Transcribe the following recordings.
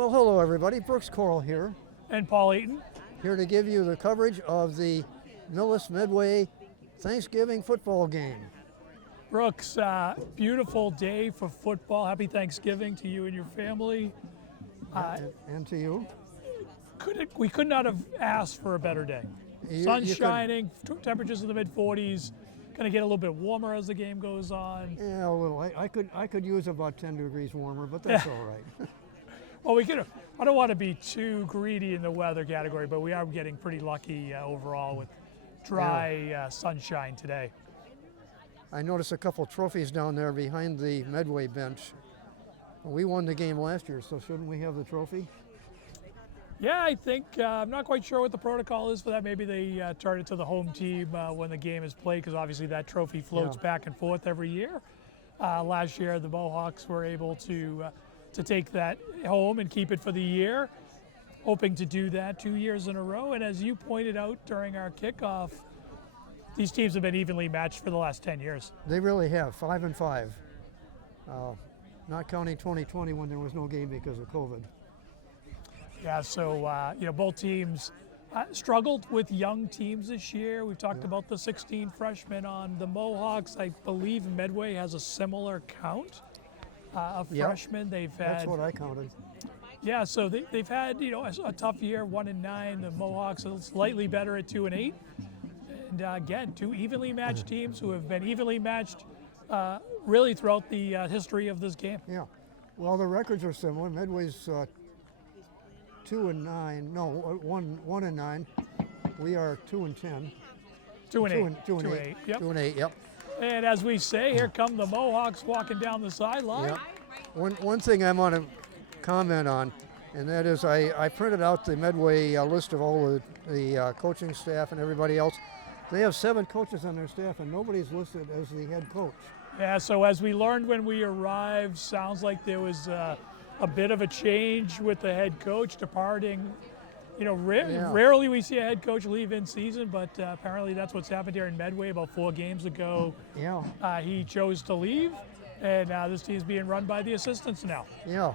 Well, hello everybody. Brooks Coral here, And Paul Eaton. here to give you the coverage of the Millis Medway Thanksgiving football game. Brooks, beautiful day for football. Happy Thanksgiving to you and your family. And to you. We could not have asked for a better day. Sun You shining, temperatures in the mid-40s. Going to get a little bit warmer as the game goes on. Yeah, a little. I could use about 10 degrees warmer, but that's all right. Well, I don't want to be too greedy in the weather category, but we are getting pretty lucky overall with dry sunshine today. I noticed a couple trophies down there behind the Medway bench. We won the game last year, so shouldn't we have the trophy? Yeah, I think, I'm not quite sure what the protocol is for that. Maybe they turn it to the home team when the game is played, because obviously that trophy floats back and forth every year. Last year, the Mohawks were able to take that home and keep it for the year, hoping to do that 2 years in a row. And as you pointed out during our kickoff, these teams have been evenly matched for the last 10 years. They really have, 5 and 5. Not counting 2020 when there was no game because of COVID. Yeah, so both teams struggled with young teams this year. We've talked about the 16 freshmen on the Mohawks. I believe Medway has a similar count of freshmen. They've had. That's what I counted. Yeah, so they've had a tough year, 1-9. The Mohawks are slightly better at 2-8. And again, two evenly matched teams who have been evenly matched really throughout the history of this game. Yeah. Well, the records are similar. Medway's 2-9. No, 1-9. We are 2-10. 2-8. 2-8. Yep. 2-8. Yep. And as we say, here come the Mohawks walking down the sideline. Yep. One thing I want to comment on, and that is I printed out the Medway list of all the coaching staff and everybody else. They have 7 coaches on their staff, and nobody's listed as the head coach. Yeah, so as we learned when we arrived, sounds like there was a bit of a change with the head coach departing. Rarely we see a head coach leave in season, but apparently that's what's happened here in Medway about 4 games ago. Yeah. He chose to leave, and this team's being run by the assistants now. Yeah.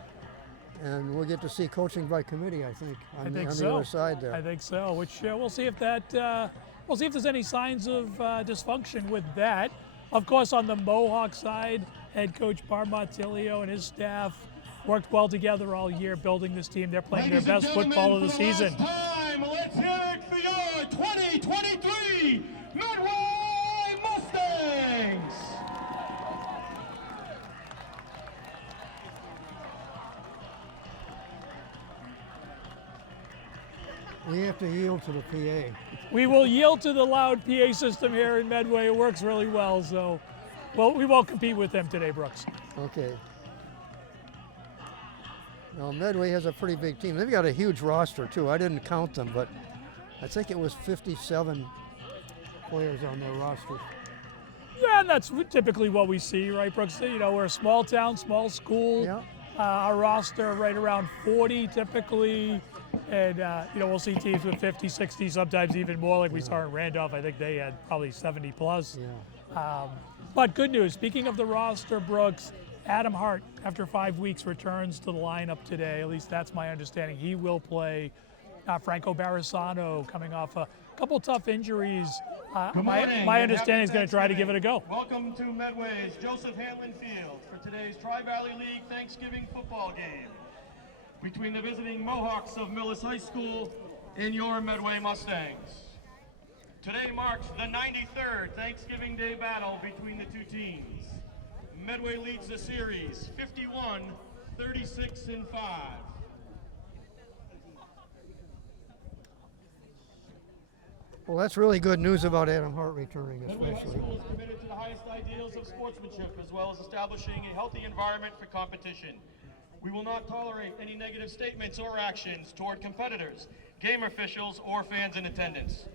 And we'll get to see coaching by committee, I think, on the other side there. I think so, which we'll see if that, we'll see if there's any signs of dysfunction with that. Of course, on the Mohawk side, head coach Barb Martilio and his staff worked well together all year building this team. They're playing their best football of the season. Let's hear it for your 2023 Medway Mustangs! We have to yield to the PA. We will yield to the loud PA system here in Medway. It works really well, so we won't compete with them today, Brooks. Okay. Now, Medway has a pretty big team. They've got a huge roster, too. I didn't count them, but I think it was 57 players on their roster. Yeah, and that's typically what we see, right, Brooks? We're a small town, small school. Yeah. Our roster right around 40 typically. And, we'll see teams with 50, 60, sometimes even more, like we saw in Randolph. I think they had probably 70 plus. Yeah. But good news, speaking of the roster, Brooks, Adam Hart, after 5 weeks, returns to the lineup today. At least that's my understanding. He will play. Franco Barisano coming off a couple tough injuries. My understanding is going to try to give it a go. Welcome to Medway's Joseph Hanlon Field for today's Tri-Valley League Thanksgiving football game between the visiting Mohawks of Millis High School and your Medway Mustangs. Today marks the 93rd Thanksgiving Day battle between the two teams. Medway leads the series 51, 36, and 5. Well, that's really good news about Adam Hart returning, Medway High especially. School is committed to the highest ideals of sportsmanship as well as establishing a healthy environment for competition. We will not tolerate any negative statements or actions toward competitors, game officials, or fans in attendance.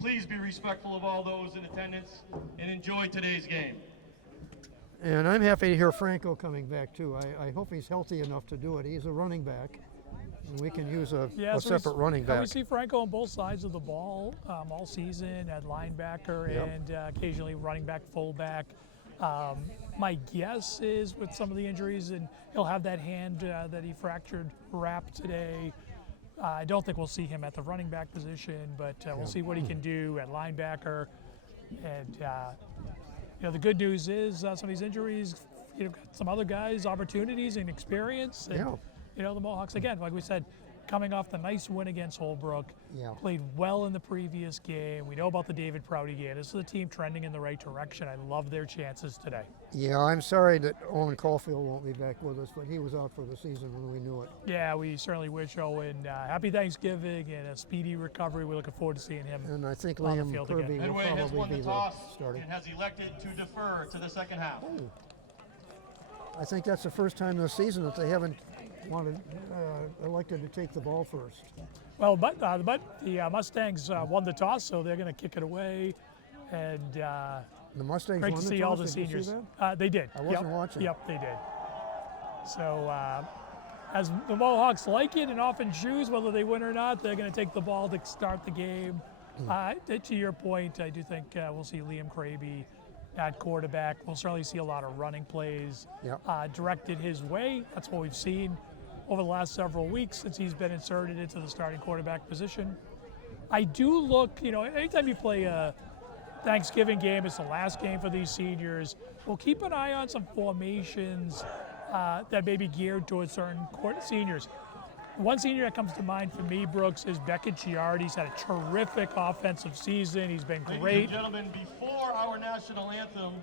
Please be respectful of all those in attendance and enjoy today's game. And I'm happy to hear Franco coming back, too. I hope he's healthy enough to do it. He's a running back, and we can use a separate running back. We see Franco on both sides of the ball all season at linebacker and occasionally running back, fullback. My guess is with some of the injuries, and he'll have that hand that he fractured wrap today. I don't think we'll see him at the running back position, but we'll see what he can do at linebacker. And the good news is some of these injuries, got some other guys opportunities and experience. And, the Mohawks, again, like we said, coming off the nice win against Holbrook, played well in the previous game. We know about the David Prouty game. This is a team trending in the right direction. I love their chances today. Yeah, I'm sorry that Owen Caulfield won't be back with us, but he was out for the season when we knew it. Yeah, we certainly wish Owen happy Thanksgiving and a speedy recovery. We're looking forward to seeing him. And I think on the Liam field Kirby again. will Medway has won probably the be toss the starting. and has elected to defer to the second half. I think that's the first time this season that they haven't elected to take the ball first. Well, but the Mustangs won the toss, so they're going to kick it away. And The Mustangs great won to the see toss. all the Did you see seniors. that? They did. I wasn't watching. Yep, they did. So as the Mohawks like it and often choose whether they win or not, they're going to take the ball to start the game. To your point, I do think we'll see Liam Kraby at quarterback. We'll certainly see a lot of running plays directed his way. That's what we've seen over the last several weeks since he's been inserted into the starting quarterback position. I do look, anytime you play a Thanksgiving game, it's the last game for these seniors. We'll keep an eye on some formations that may be geared towards certain seniors. One senior that comes to mind for me, Brooks, is Beckett Chiardi. He's had a terrific offensive season. He's been great. Ladies and gentlemen, before our national anthem,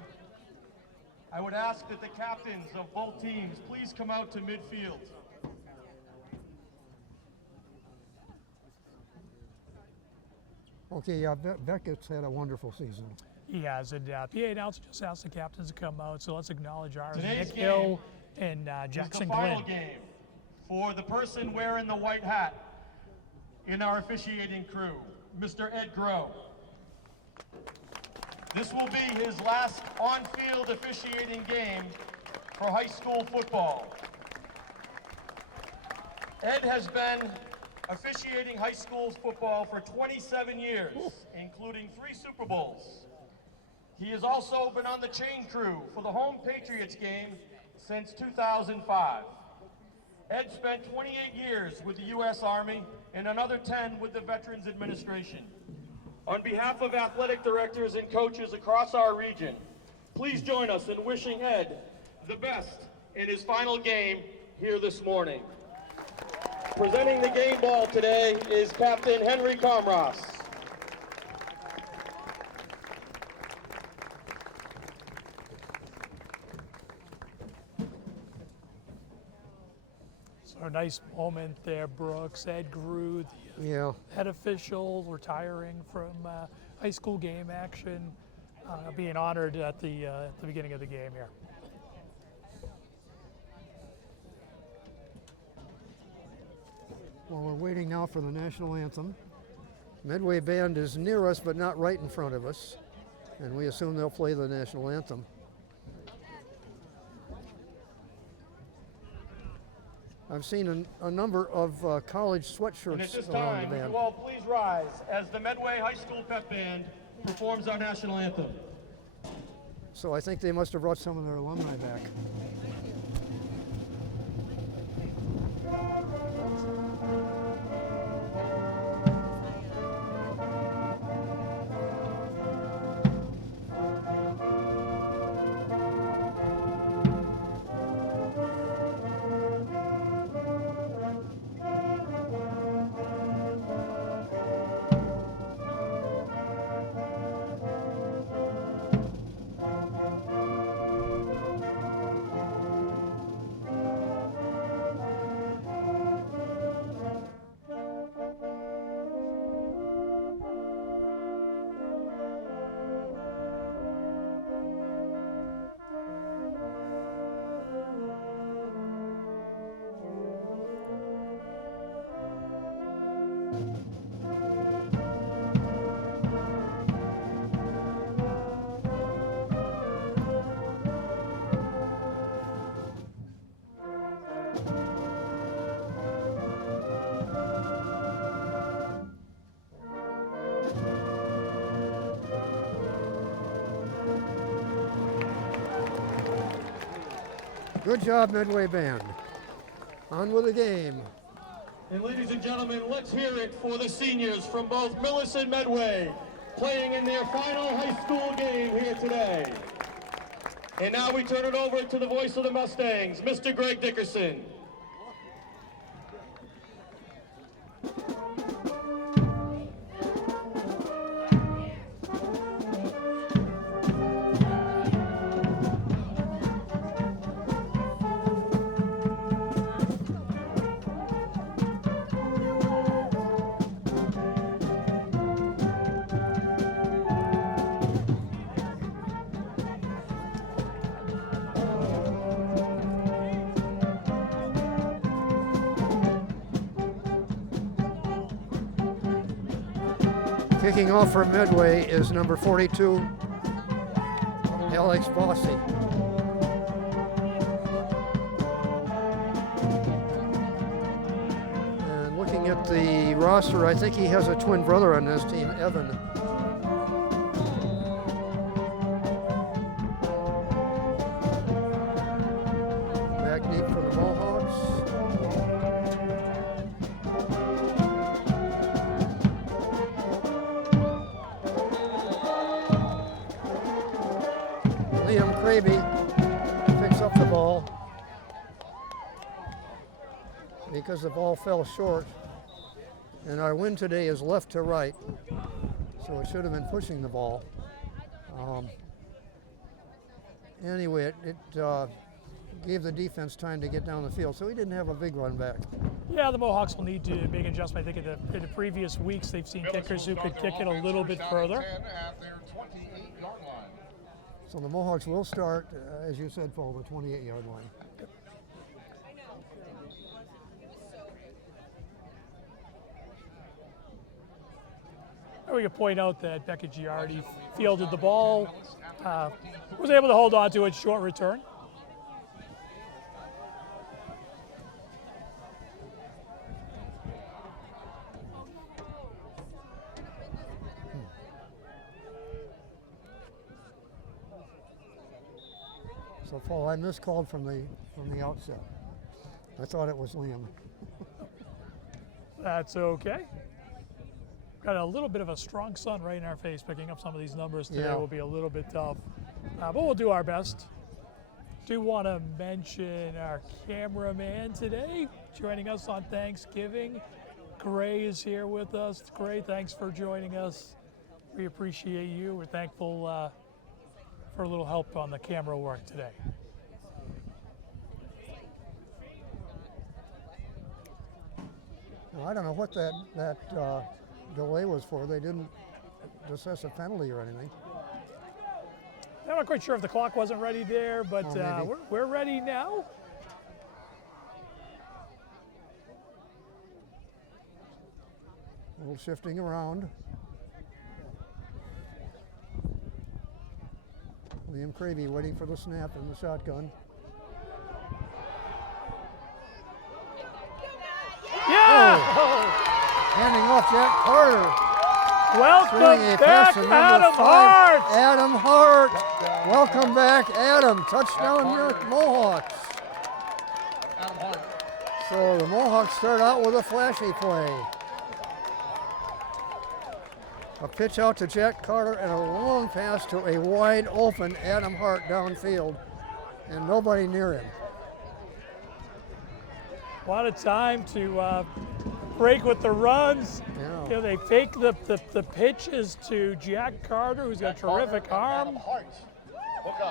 I would ask that the captains of both teams please come out to midfield. Okay, yeah, Beckett's had a wonderful season. He has, and PA announcer just asked the captains to come out, so let's acknowledge ours. Today's Nick game Hill and It's Jackson the final Glenn. game for the person wearing the white hat in our officiating crew, Mr. Ed Groh. This will be his last on-field officiating game for high school football. Ed has been officiating high school football for 27 years, including 3 Super Bowls. He has also been on the chain crew for the home Patriots game since 2005. Ed spent 28 years with the U.S. Army and another 10 with the Veterans Administration. On behalf of athletic directors and coaches across our region, please join us in wishing Ed the best in his final game here this morning. Presenting the game ball today is Captain Henry Comross. So a nice moment there, Brooks. Ed Grew, Yeah. head official, retiring from high school game action, being honored at the beginning of the game here. Well, we're waiting now for the national anthem. Medway Band is near us, but not right in front of us, and we assume they'll play the national anthem. I've seen a number of college And at sweatshirts this around time, the would band. you all please rise as the Medway High School Pep Band performs our national anthem. So I think they must have brought some of their alumni back. Good job, Medway band. On with the game. And ladies and gentlemen, let's hear it for the seniors from both Millis and Medway, playing in their final high school game here today. And now we turn it over to the voice of the Mustangs, Mr. Greg Dickerson. Kicking off for Medway is number 42, Alex Varsity. And looking at the roster, I think he has a twin brother on this team, Evan. Back deep for the Mohawks. Liam Kraby picks up the ball because the ball fell short, and our wind today is left to right, so it should have been pushing the ball. Anyway, it gave the defense time to get down the field, so we didn't have a big run back. Yeah, the Mohawks will need to make an adjustment. I think in the previous weeks they've seen kickers who could kick it a little bit further. So the Mohawks will start, as you said, Paul, the 28-yard line. And we can point out that Becca Giardi fielded the ball, was able to hold on to it, short return. So Paul, I miscalled from the outset. I thought it was Liam. That's okay. Got a little bit of a strong sun right in our face. Picking up some of these numbers today will be a little bit tough, but we'll do our best. Do want to mention our cameraman today, joining us on Thanksgiving. Gray is here with us. Gray, thanks for joining us. We appreciate you. We're thankful for a little help on the camera work today. Well, I don't know what that delay was for. They didn't assess a penalty or anything. I'm not quite sure if the clock wasn't ready there, but we're ready now. A little shifting around. Liam Kraby waiting for the snap in the shotgun. Yeah! Oh. Handing off Jack Carter. Welcome back, Adam Hart! Adam Hart. Welcome back, Adam. Touchdown, Mohawks. Adam Hart. So the Mohawks start out with a flashy play. A pitch out to Jack Carter and a long pass to a wide open Adam Hart downfield, and nobody near him. A lot of time to break with the runs. Yeah. You know, they fake the pitches to Jack Carter, who's got a terrific arm.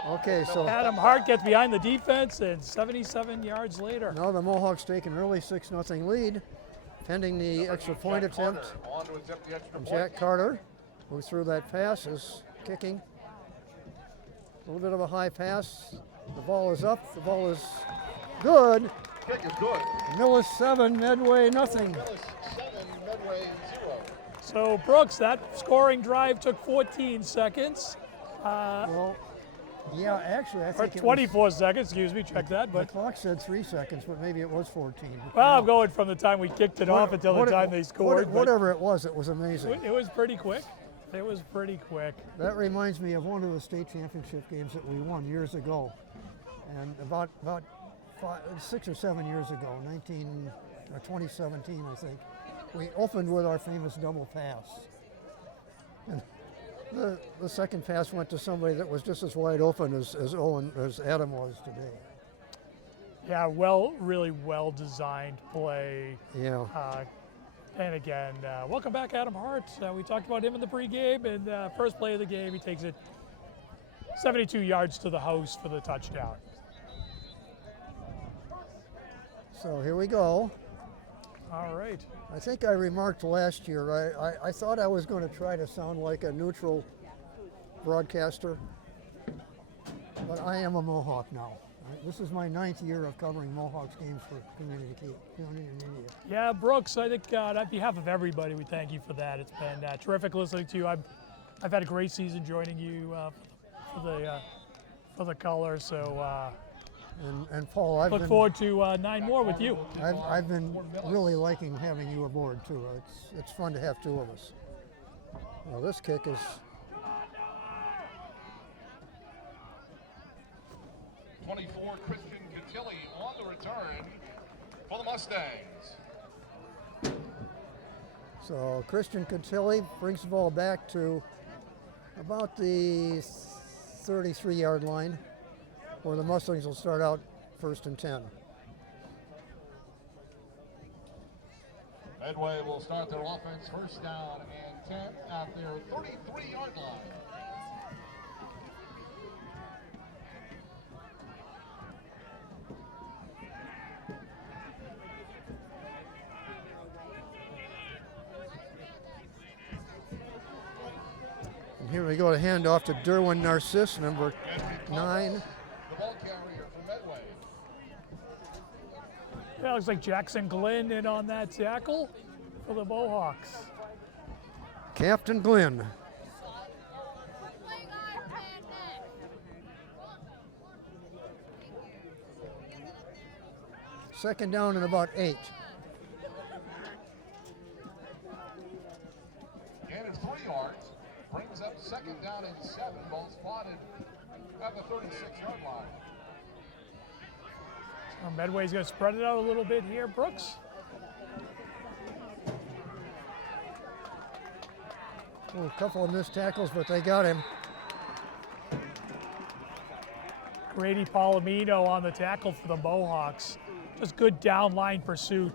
Okay, so Adam Hart gets behind the defense, and 77 yards later. now the Mohawks take an early 6-0 lead, pending the extra point attempt. And Jack Carter, who threw that pass, is kicking. A little bit of a high pass. The ball is up. The ball is good. Kick is good. Millis 7, Medway nothing. Millis 7, Medway 0. So Brooks, that scoring drive took 14 seconds. Well, yeah, actually, I Or think 24 seconds, excuse me, check that. the But clock said 3 seconds, but maybe it was 14. well, I'm going from the time we kicked it off until the time they scored. but Whatever it was amazing. it was pretty quick. It was pretty quick. That reminds me of one of the state championship games that we won years ago. And about 6 or 7 years ago, 2017, I think. We opened with our famous double pass. And the second pass went to somebody that was just as wide open as Adam was today. Yeah, really well designed play. Yeah. And again, welcome back, Adam Hart. We talked about him in the pregame, and first play of the game, he takes it 72 yards to the house for the touchdown. So here we go. All right. I think I remarked last year, I thought I was going to try to sound like a neutral broadcaster, but I am a Mohawk now. This is my 9th year of covering Mohawks games for community media. Yeah, Brooks, I think on behalf of everybody, we thank you for that. It's been terrific listening to you. I've had a great season joining you for the color, so and Paul, I've look forward to 9 more with you. I've been really liking having you aboard too. It's fun to have 2 of us. Well, this kick is 24, Christian Cotilli on the return for the Mustangs. So Christian Cotilli brings the ball back to about the 33-yard line, where the Mustangs will start out 1st and 10. Medway will start their offense 1st down and 10 at their 33-yard line. And here we go to hand off to Derwin Narcisse, number 9. The ball carrier for Medway. Yeah, looks like Jackson Glenn in on that tackle for the Mohawks. Captain Glenn. Second down and about 8. Again, it's 3 yards. Brings up 2nd down and 7. Ball spotted at the 36-yard line. Medway's going to spread it out a little bit here, Brooks. Oh, a couple of missed tackles, but they got him. Grady Palomino on the tackle for the Mohawks. Just good downline pursuit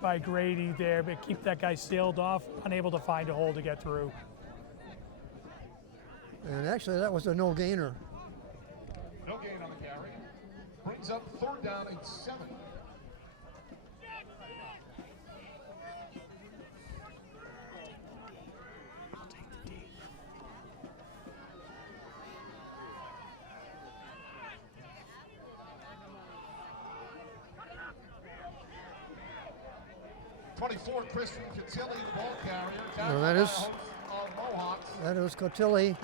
by Grady there, but keep that guy sailed off, unable to find a hole to get through. And actually, that was a no gainer. No gain on the carry. Brings up 3rd down and 7. Christian Cotilli, ball carrier. No, that is Cotilli.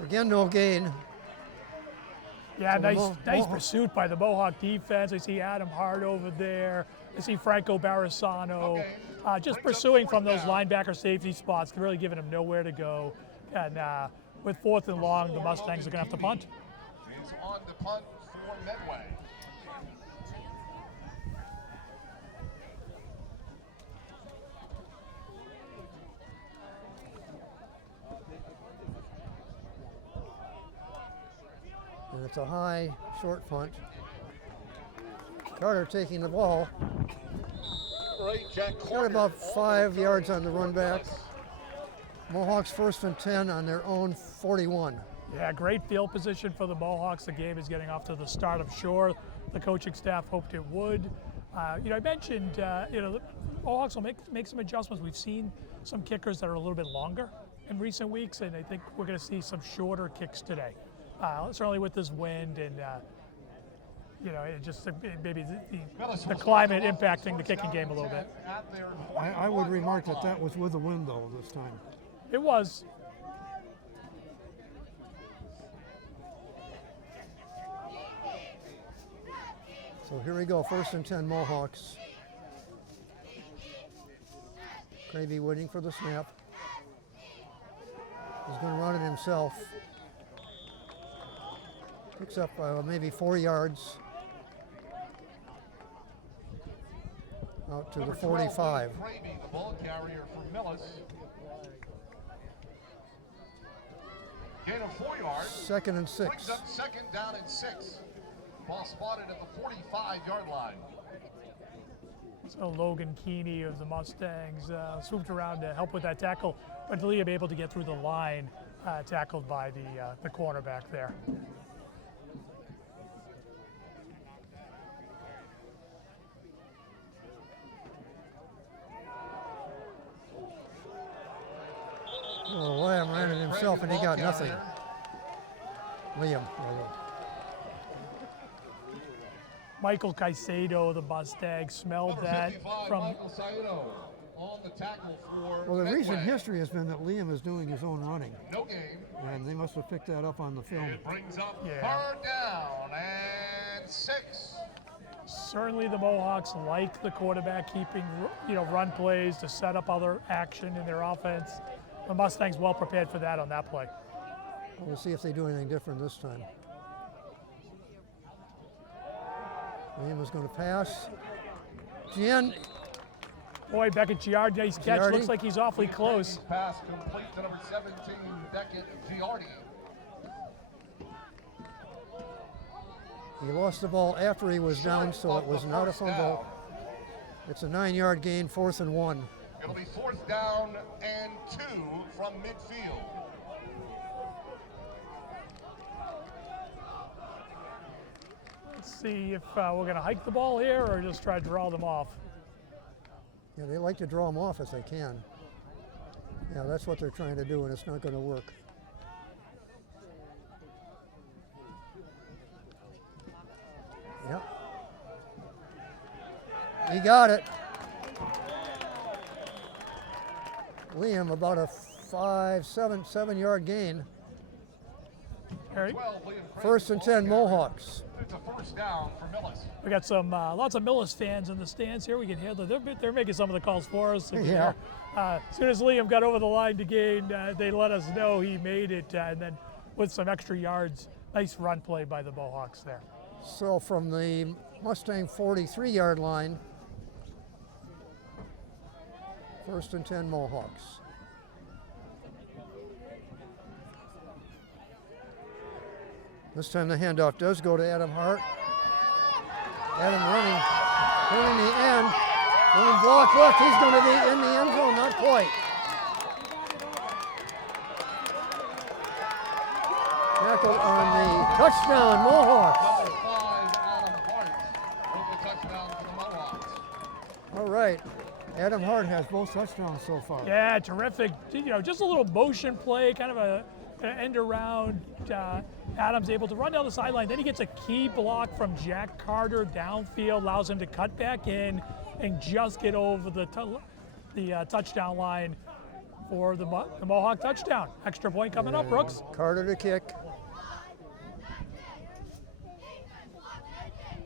Again, no gain. Yeah, So nice pursuit by the Mohawk defense. I see Adam Hart over there. I see Franco Barasano. Just pursuing from those linebacker safety spots, really giving him nowhere to go. And with 4th and long, the Mustangs are going to have to punt. Is on the punt for Medway. And it's a high, short punt. Carter taking the ball. Got about 5 yards on the run back. Mohawks 1st and 10 on their own 41. Yeah, great field position for the Mohawks. The game is getting off to the start of sure. The coaching staff hoped it would. I mentioned, the Mohawks will make some adjustments. We've seen some kickers that are a little bit longer in recent weeks, and I think we're going to see some shorter kicks today. Certainly with this wind and, maybe the climate impacting the kicking game a little bit. I would remark that was with the wind, though, this time. It was. So here we go, 1st and 10 Mohawks. Cravey waiting for the snap. He's going to run it himself. Picks up maybe 4 yards. out to Number the 12, 45. Cravey, the ball carrier for Millis. Gain of 4 yards. Second and 6. Brings up second down and 6. Ball spotted at the 45-yard line. So Logan Keeney of the Mustangs swooped around to help with that tackle, but Liam able to get through the line, tackled by the cornerback there. Well, Liam ran it himself and he got nothing. Liam. Michael Caicedo, the Mustangs, smelled Number that 55, from Michael Saito on the tackle for Well, the Medway. recent history has been that Liam is doing his own running, No game. and they must have picked that up on the film. It brings up Yeah. third down and 6. certainly the Mohawks like the quarterback keeping run plays to set up other action in their offense. The Mustangs well prepared for that on that play. We'll see if they do anything different this time. Liam is going to pass. Gian, Boy, Beckett Giardi, nice catch. Giardi. Looks like he's awfully close. Pass complete to number 17, Beckett Giardi. he lost the ball after he was down, so it was not a fumble. It's a 9-yard gain, 4th and 1. It'll be 4th down and 2 from midfield. Let's see if we're going to hike the ball here or just try to draw them off. Yeah, they like to draw them off if they can. Yeah, that's what they're trying to do, and it's not going to work. Yep. He got it. Liam about a 7-yard gain. Harry, 12, Liam Craig, 1st and 10 Mohawks. It's a 1st down for Millis. we got some lots of Millis fans in the stands here. We can hear them. They're making some of the calls for us. So Yeah. As soon as Liam got over the line to gain, they let us know he made it, and then with some extra yards, nice run play by the Mohawks there. So from the Mustang 43-yard line, 1st and 10 Mohawks. This time the handoff does go to Adam Hart. Adam running in the end. One block left. He's going to be in the end zone. Not quite. Tackled on the touchdown, Mohawks. Number 5, Adam Hart, with the touchdown for the Mohawks. All right. Adam Hart has both touchdowns so far. Yeah, terrific. Just a little motion play, kind of an end around. Adams able to run down the sideline. Then he gets a key block from Jack Carter downfield, allows him to cut back in and just get over the touchdown line for the Mohawk touchdown. Extra point coming up, Brooks. Carter to kick.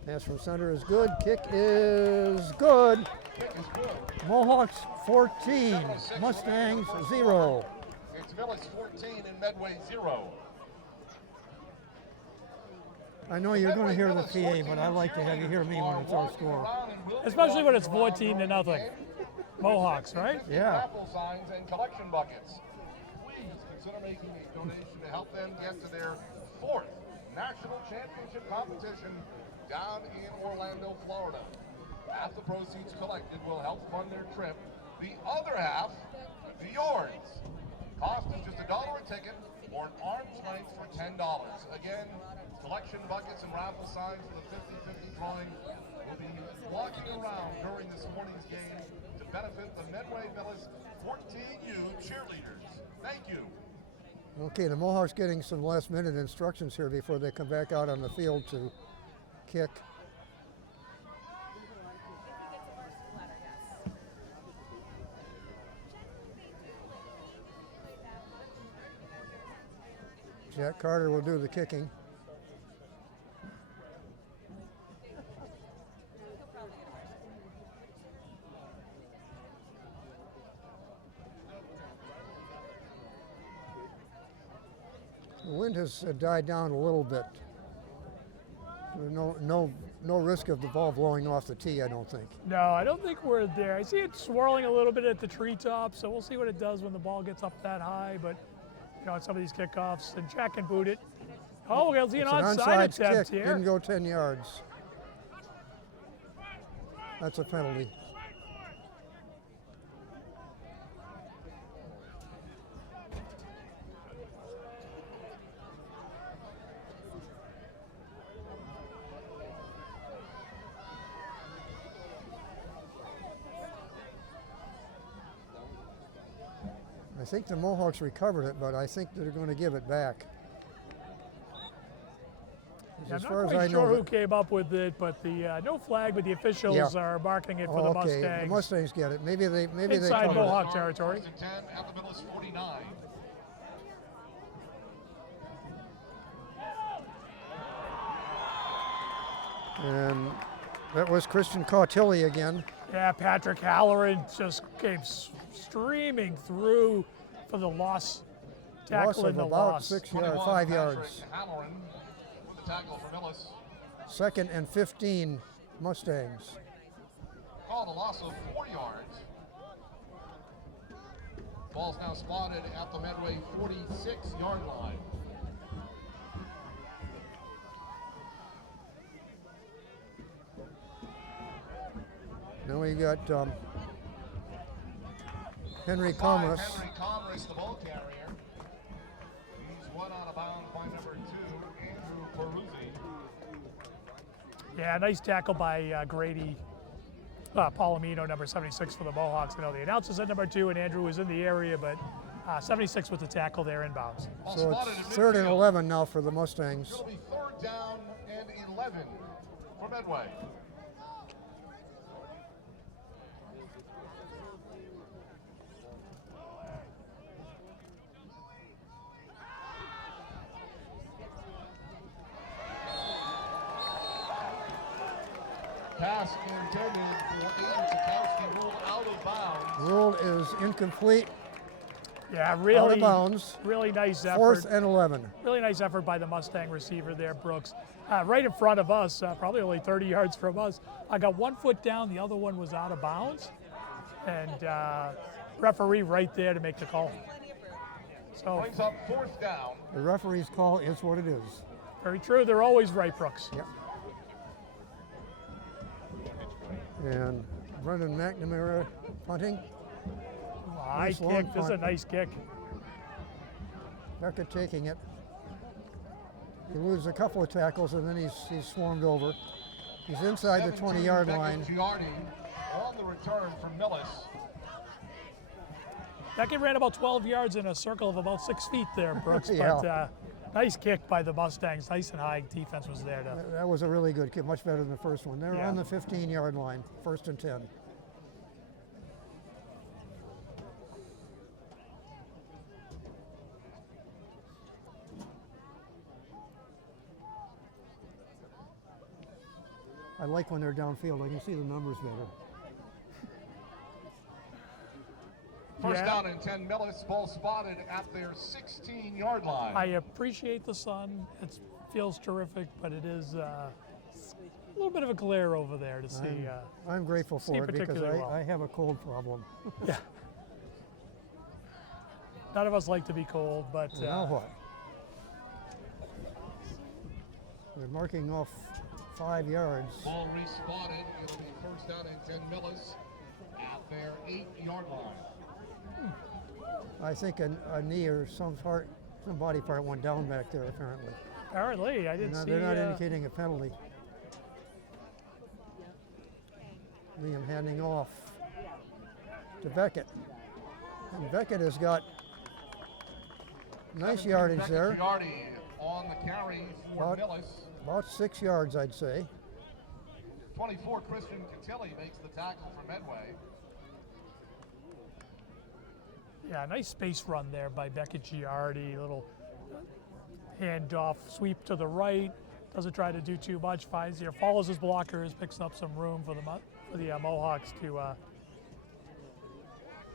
Pass from center is good. Kick is good. Kick is good. Mohawks 14, Mustangs 0. It's Millis 14 and Medway 0. I know you're going to hear the PA, but I like to have you hear me when it's our score. Especially when it's 14-0. Mohawks, right? Yeah. Raffle signs and collection buckets. Please consider making a donation to help them get to their 4th national championship competition down in Orlando, Florida. Half the proceeds collected will help fund their trip. The other half, yours. Cost is just $1 a ticket or an arm's length for $10. Again, collection buckets and raffle signs for the 50-50 drawing will be walking around during this morning's game to benefit the Medway Millis 14U cheerleaders. Thank you. Okay, the Mohawks getting some last-minute instructions here before they come back out on the field to kick. Jack Carter will do the kicking. The wind has died down a little bit. There's no risk of the ball blowing off the tee, I don't think. No, I don't think we're there. I see it swirling a little bit at the treetop, so we'll see what it does when the ball gets up that high. But on some of these kickoffs, and Jack can boot it. Oh, we'll see an It's an onside onside attempt kick. here. Didn't go 10 yards. That's a penalty. I think the Mohawks recovered it, but I think they're going to give it back. Yeah, As I'm far not as quite I sure know, who came up with it, but the no flag, but the officials Yeah. are marking it for the okay, Mustangs. the Mustangs get it. Maybe they Inside covered it. Mohawk territory. First and 10 at the Millis 49. And that was Christian Cautilli again. Yeah, Patrick Halloran just came streaming through for the loss. Loss Tackle in of the about loss. 6 yards, 21, 5 Patrick yards. Halloran with the tackle for Millis. 2nd and 15 Mustangs. Called a loss of 4 yards. Ball's now spotted at the Medway 46-yard line. Then we got Henry Five, Commerce. Henry Commerce, the ball carrier. He's one out of bounds by number 2, Andrew Peruzzi. Yeah, nice tackle by Grady Palomino, number 76 for the Mohawks. I know the announcers at number 2, and Andrew was in the area, but 76 with the tackle there inbounds. Ball So spotted it's in 3rd and midfield. 11 now for the Mustangs. It'll be 3rd down and 11 for Medway. Pass intended for Aiden Sikowski, ruled out of bounds. Rule is incomplete, Yeah, out of really, bounds. really nice effort. 4th and 11. Really nice effort by the Mustang receiver there, Brooks. Right in front of us, probably only 30 yards from us. I got 1 foot down, the other one was out of bounds. And referee right there to make the call. So, Brings up 4th down. The referee's call is what it is. very true, they're always right, Brooks. Yep. And Brendan McNamara punting. High Nice long kick, this is a punt. nice kick. Beckett taking it. He loses a couple of tackles and then he's swarmed over. He's inside the 20-yard line. Giardi on the return from Millis. That kid ran about 12 yards in a circle of about 6 feet there, Brooks. Yeah. But nice kick by the Mustangs. Nice and high defense was there to. That was a really good kick, much better than the first one. They're Yeah. on the 15-yard line, 1st and 10. I like when they're downfield. I can see the numbers better. First Yeah. down and 10, Millis. Ball spotted at their 16-yard line. I appreciate the sun. It feels terrific, but it is a little bit of a glare over there to see. I'm grateful see for it because particularly well. I have a cold problem. Yeah. None of us like to be cold, but Now what? They're marking off 5 yards. Ball respotted. It'll be first down and 10, Millis at their 8-yard line. I think a knee or some body part went down back there apparently. apparently I didn't No, see. they're not indicating a penalty. Liam handing off to Beckett. And Beckett has got nice yardage there. Giardi on the carry for About- Millis. About 6 yards, I'd say. 24, Christian Cotilli makes the tackle for Medway. Yeah, nice space run there by Beckett Giardi. Little handoff sweep to the right. Doesn't try to do too much. Finds here, follows his blockers, picks up some room for the Mohawks to.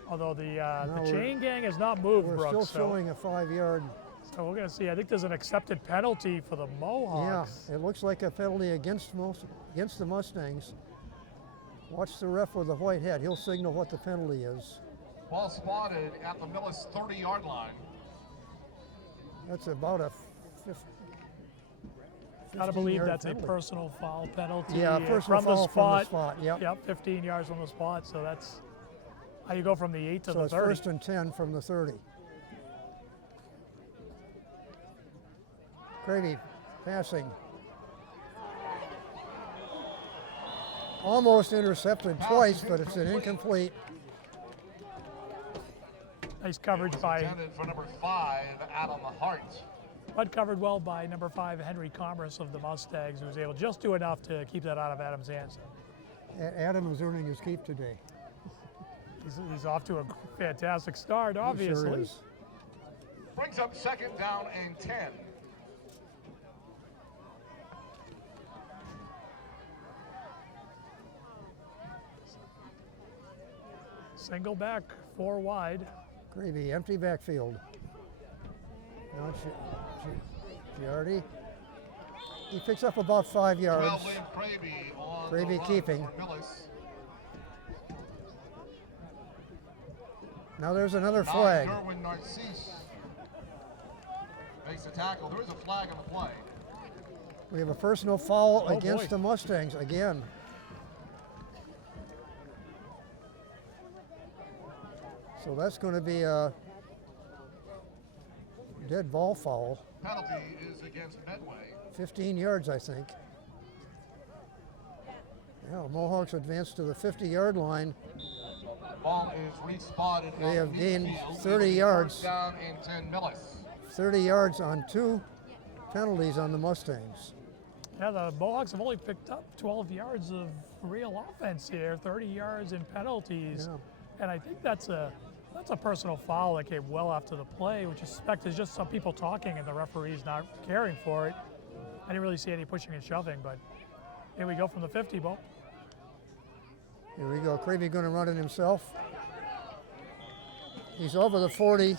Although the we're- chain gang has not moved, We're Brooks. still showing a 5-yard So we're going to see. I think there's an accepted penalty for the Mohawks. Yeah, it looks like a penalty against the Mustangs. Watch the ref with the white hat. He'll signal what the penalty is. Ball spotted at the Millis 30-yard line. That's about a Gotta believe 15-yard that's penalty. a personal foul penalty. Yeah, personal foul from the spot. Yep. Yep, 15 yards from the spot. So that's how you go from the 8 to So the it's 30. first and 10 from the 30. Grady passing. Almost intercepted twice, but it's an incomplete. Nice coverage by, Intended for number 5, Adam Hart. but covered well by number 5, Henry Commerce of the Mustangs, who was able to just do enough to keep that out of Adam's hands. Adam is earning his keep today. He's off to a fantastic start, obviously. He sure is. Brings up second down and 10. Single back, 4 wide. Gravy, empty backfield. Now Giardi. He picks up about 5 yards. 12 William Cravey on Cravey the run keeping. for Millis. Now there's another 9, flag. Derwin Narcisse makes the tackle. There is a flag on the play. We have a personal foul Oh, against boy. the Mustangs again. So that's going to be a dead ball foul. Penalty is against Medway. 15 yards, I think. Yeah, Mohawks advance to the 50-yard line. Ball is respotted. They have at gained midfield. 30 First yards. Down and 10 Millis. 30 yards on 2 penalties on the Mustangs. Yeah, the Mohawks have only picked up 12 yards of real offense here, 30 yards in penalties. Yeah. And I think that's a personal foul that came well after the play, which I suspect is just some people talking and the referee's not caring for it. I didn't really see any pushing and shoving, but here we go from the 50, Bo. Here we go. Cravey going to run it himself. He's over the 40.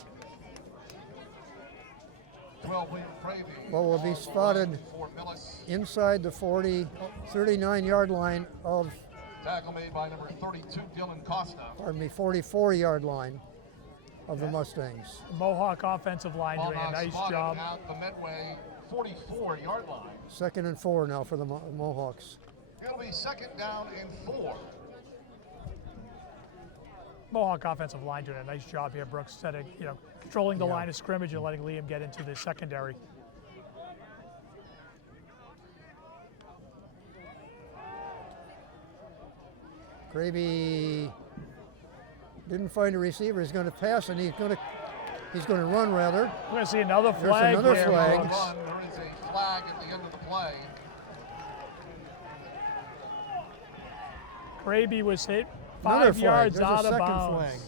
12 William Cravey. But will be on the spotted run for Millis. inside the 39-yard line of, Tackle made by number 32, Dylan Costa. 44-yard line of the Mustangs. The Mohawk offensive line Ball doing a now nice spotted job. at the Medway 44-yard line. 2nd and 4 now for the Mohawks. It'll be second down and 4. Mohawk offensive line doing a nice job here. Brooks setting, controlling the Yeah. line of scrimmage and letting Liam get into the secondary. Gravy didn't find a receiver. He's going to pass, and he's going to run rather. We're going to see another flag another here, flag. folks. Run, there is a flag at the end of the play. Kraby was hit Another 5 flag. yards There's a out of second bounds. flag.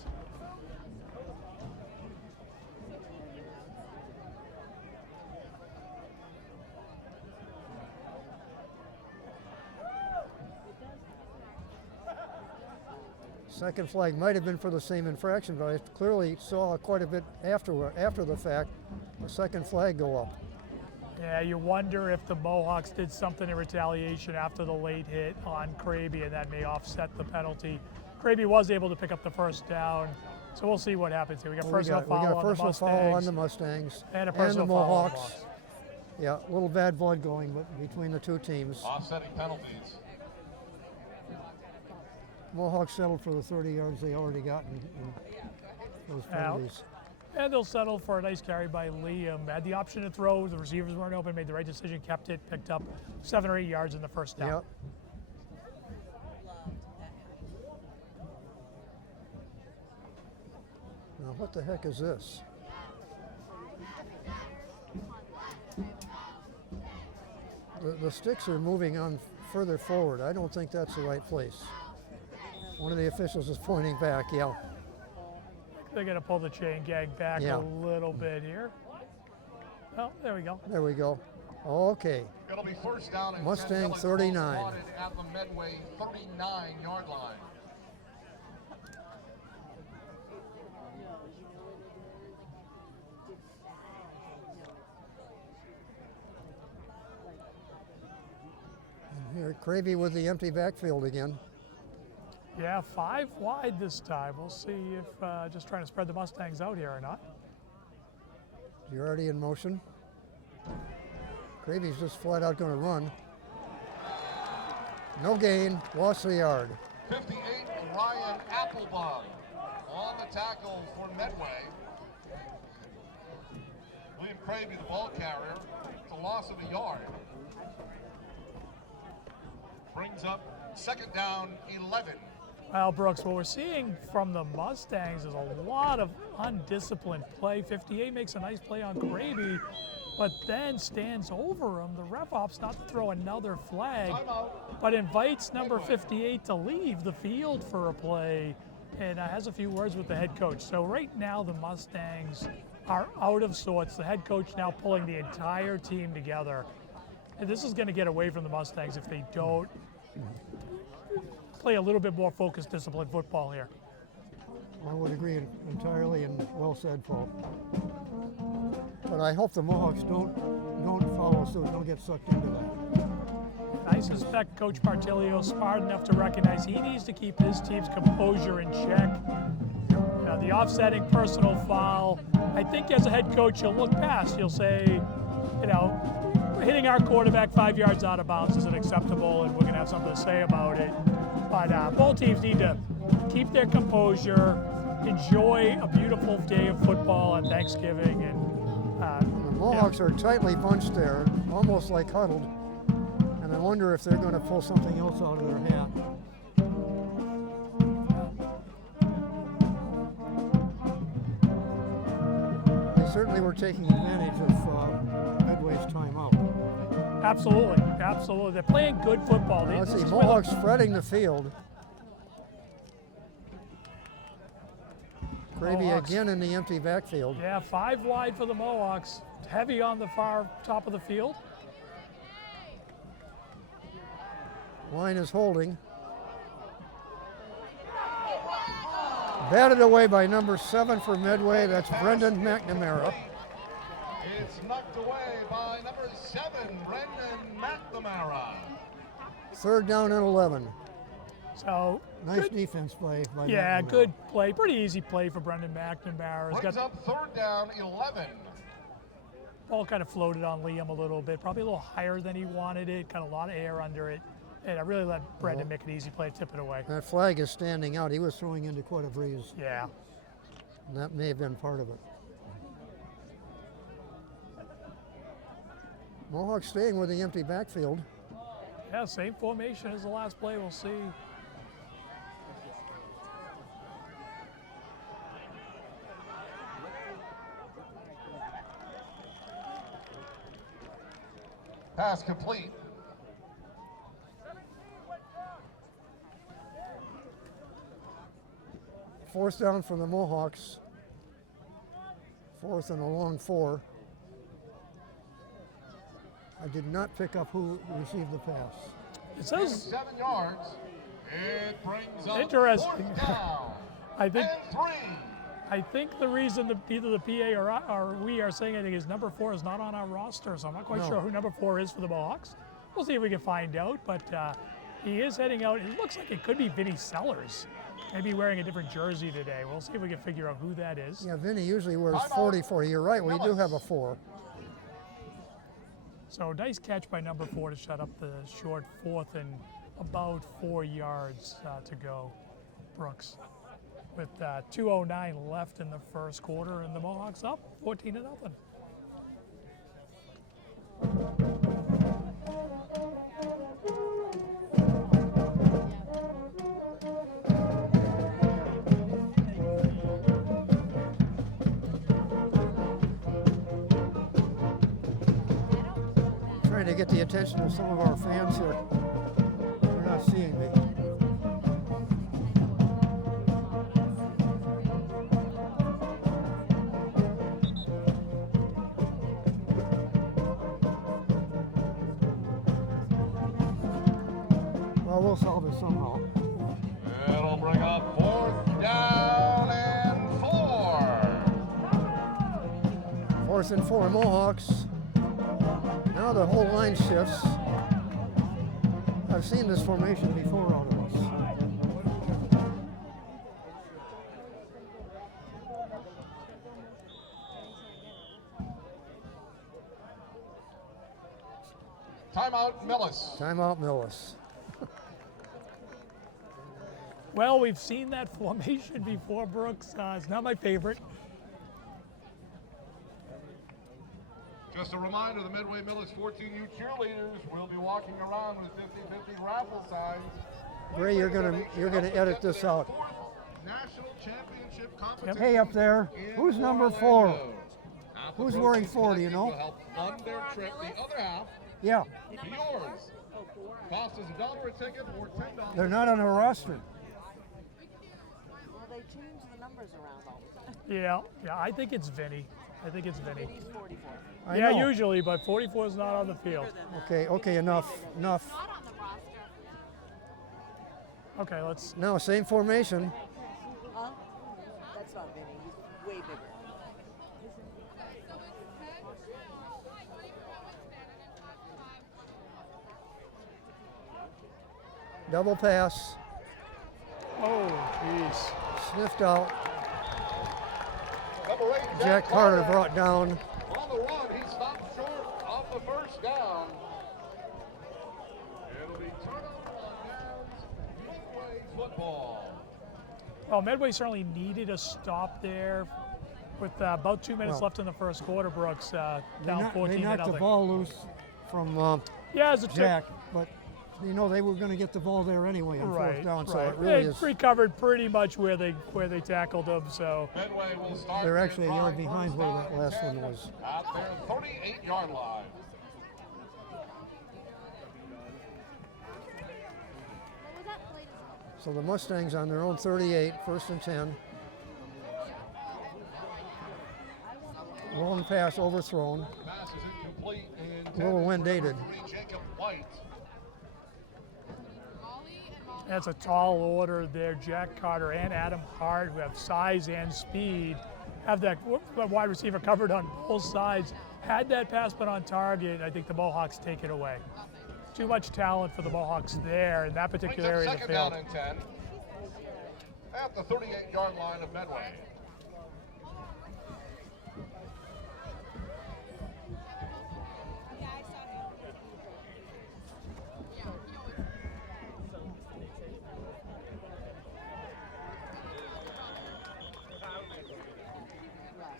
Second flag might have been for the same infraction, but I clearly saw quite a bit after the fact a second flag go up. Yeah, you wonder if the Mohawks did something in retaliation after the late hit on Kraby, and that may offset the penalty. Kraby was able to pick up the first down, so we'll see what happens here. We got We personal got foul a on personal the foul on Mustangs the Mustangs and a the personal foul on the Mohawks. Mohawks. Yeah, a little bad blood going between the two teams. Offsetting penalties. Mohawks settled for the 30 yards they already got in those penalties. And they'll settle for a nice carry by Liam. Had the option to throw, the receivers weren't open, made the right decision, kept it, picked up 7 or 8 yards in the first down. Yep. Now what the heck is this? The sticks are moving on further forward. I don't think that's the right place. One of the officials is pointing back, yeah. They're going to pull the chain gang back Yeah. a little bit here. Oh, there we go. There we go. Okay. It'll be first down and Mustang 10. 39. Spotted at the Medway 39-yard line. Cravey with the empty backfield again. Yeah, 5 wide this time. We'll see if just trying to spread the Mustangs out here or not. You're already in motion. Cravey's just flat out going to run. No gain, lost the yard. 58, Ryan Applebaum on the tackle for Medway. William Cravey, the ball carrier. It's a loss of a yard. Brings up second down, 11. Well, Brooks, what we're seeing from the Mustangs is a lot of undisciplined play. 58 makes a nice play on Cravey, but then stands over him. The ref opts not to throw another flag, but invites number 58 to leave the field for a play and has a few words with the head coach. So right now the Mustangs are out of sorts. The head coach now pulling the entire team together. And this is going to get away from the Mustangs if they don't play a little bit more focused, disciplined football here. I would agree entirely, and well said, Paul. But I hope the Mohawks don't follow suit, don't get sucked into that. I suspect Coach Partilio's smart enough to recognize he needs to keep his team's composure in check. The offsetting personal foul, I think as a head coach, you'll look past. You'll say, hitting our quarterback 5 yards out of bounds isn't acceptable, and we're going to have something to say about it. But both teams need to keep their composure, enjoy a beautiful day of football on Thanksgiving. And the Mohawks are tightly bunched there, almost like huddled. And I wonder if they're going to pull something else out of their hat. They certainly were taking advantage of Medway's timeout. Absolutely, absolutely. They're playing good football. Let's see, Mohawks spreading the field. Cravey again in the empty backfield. Yeah, 5 wide for the Mohawks. Heavy on the far top of the field. Line is holding. Batted away by number 7 for Medway. That's Brendan McNamara. It's knocked away by number 7, Brendan McNamara. Third down and 11. So nice defense play by Yeah, McNamara. good play. Pretty easy play for Brendan McNamara. Brings up third down, 11. Ball kind of floated on Liam a little bit, probably a little higher than he wanted it, got a lot of air under it. And I really let Brendan make an easy play, tip it away. That flag is standing out. He was throwing into quite a breeze. Yeah. And that may have been part of it. Mohawks staying with the empty backfield. Yeah, same formation as the last play. We'll see. Pass complete. Fourth down for the Mohawks. Fourth and a long 4. I did not pick up who received the pass. It says 7 yards. It brings up Interesting. fourth down. I think and 3. I think the reason that either the PA or we are saying anything is number 4 is not on our roster, so I'm not quite sure who number 4 is for the Mohawks. We'll see if we can find out, but he is heading out. It looks like it could be Vinny Sellers, maybe wearing a different jersey today. We'll see if we can figure out who that is. Yeah, Vinny usually wears 44. You're right, we do have a 4. So nice catch by number 4 to shut up the short fourth and about 4 yards to go, Brooks. With 2:09 left in the first quarter, and the Mohawks up 14-0. Trying to get the attention of some of our fans here. They're not seeing me. Well, we'll solve it somehow. It'll bring up fourth down and 4. Fourth and 4 Mohawks. Now the whole line shifts. I've seen this formation before out of us. Timeout, Millis. Timeout, Millis. Well, we've seen that formation before, Brooks. It's not my favorite. Just a reminder, the Medway Millis 14U cheerleaders will be walking around with 50-50 raffle signs. Ray, you're gonna edit this out. National championship competition. Hey, up there, who's number 4? Half the Who's wearing proceeds 4, do you know? will help fund their trip. The other half Yeah, will be yours. Cost is $1 a ticket or $10. they're not on a roster. Well, they change the numbers around all the time. Yeah, I think it's Vinny. I think it's Vinny. He's 44. I Yeah, know. usually, but 44 is not on the field. Okay, enough. Okay, let's. Now, same formation. Huh? That's not Vinny. He's way bigger. Double pass, Oh, jeez. sniffed out. Number 8, Jack Carter brought down. On the run, he stopped short of the first down. It'll be turnover on downs. Medway football. Well, Medway certainly needed a stop there with about 2 minutes Well, left in the first quarter, Brooks. Down They 14 knocked the 0. ball loose from Yeah, as a Jack, but you know they were going to get the ball there anyway on Right, fourth down, so right. it really They is. recovered pretty much where they tackled him. So Medway will start. They're actually a their yard drive behind first where down that and last 10 one was. At their 38-yard line. So the Mustangs on their own 38, first and 10. Long pass overthrown. Pass is incomplete and Little wind dated. Jacob White. that's a tall order there. Jack Carter and Adam Hart, who have size and speed, have that wide receiver covered on both sides. Had that pass been on target, I think the Mohawks take it away. Too much talent for the Mohawks there in that particular area of the Second field. down and 10. At the 38-yard line of Medway.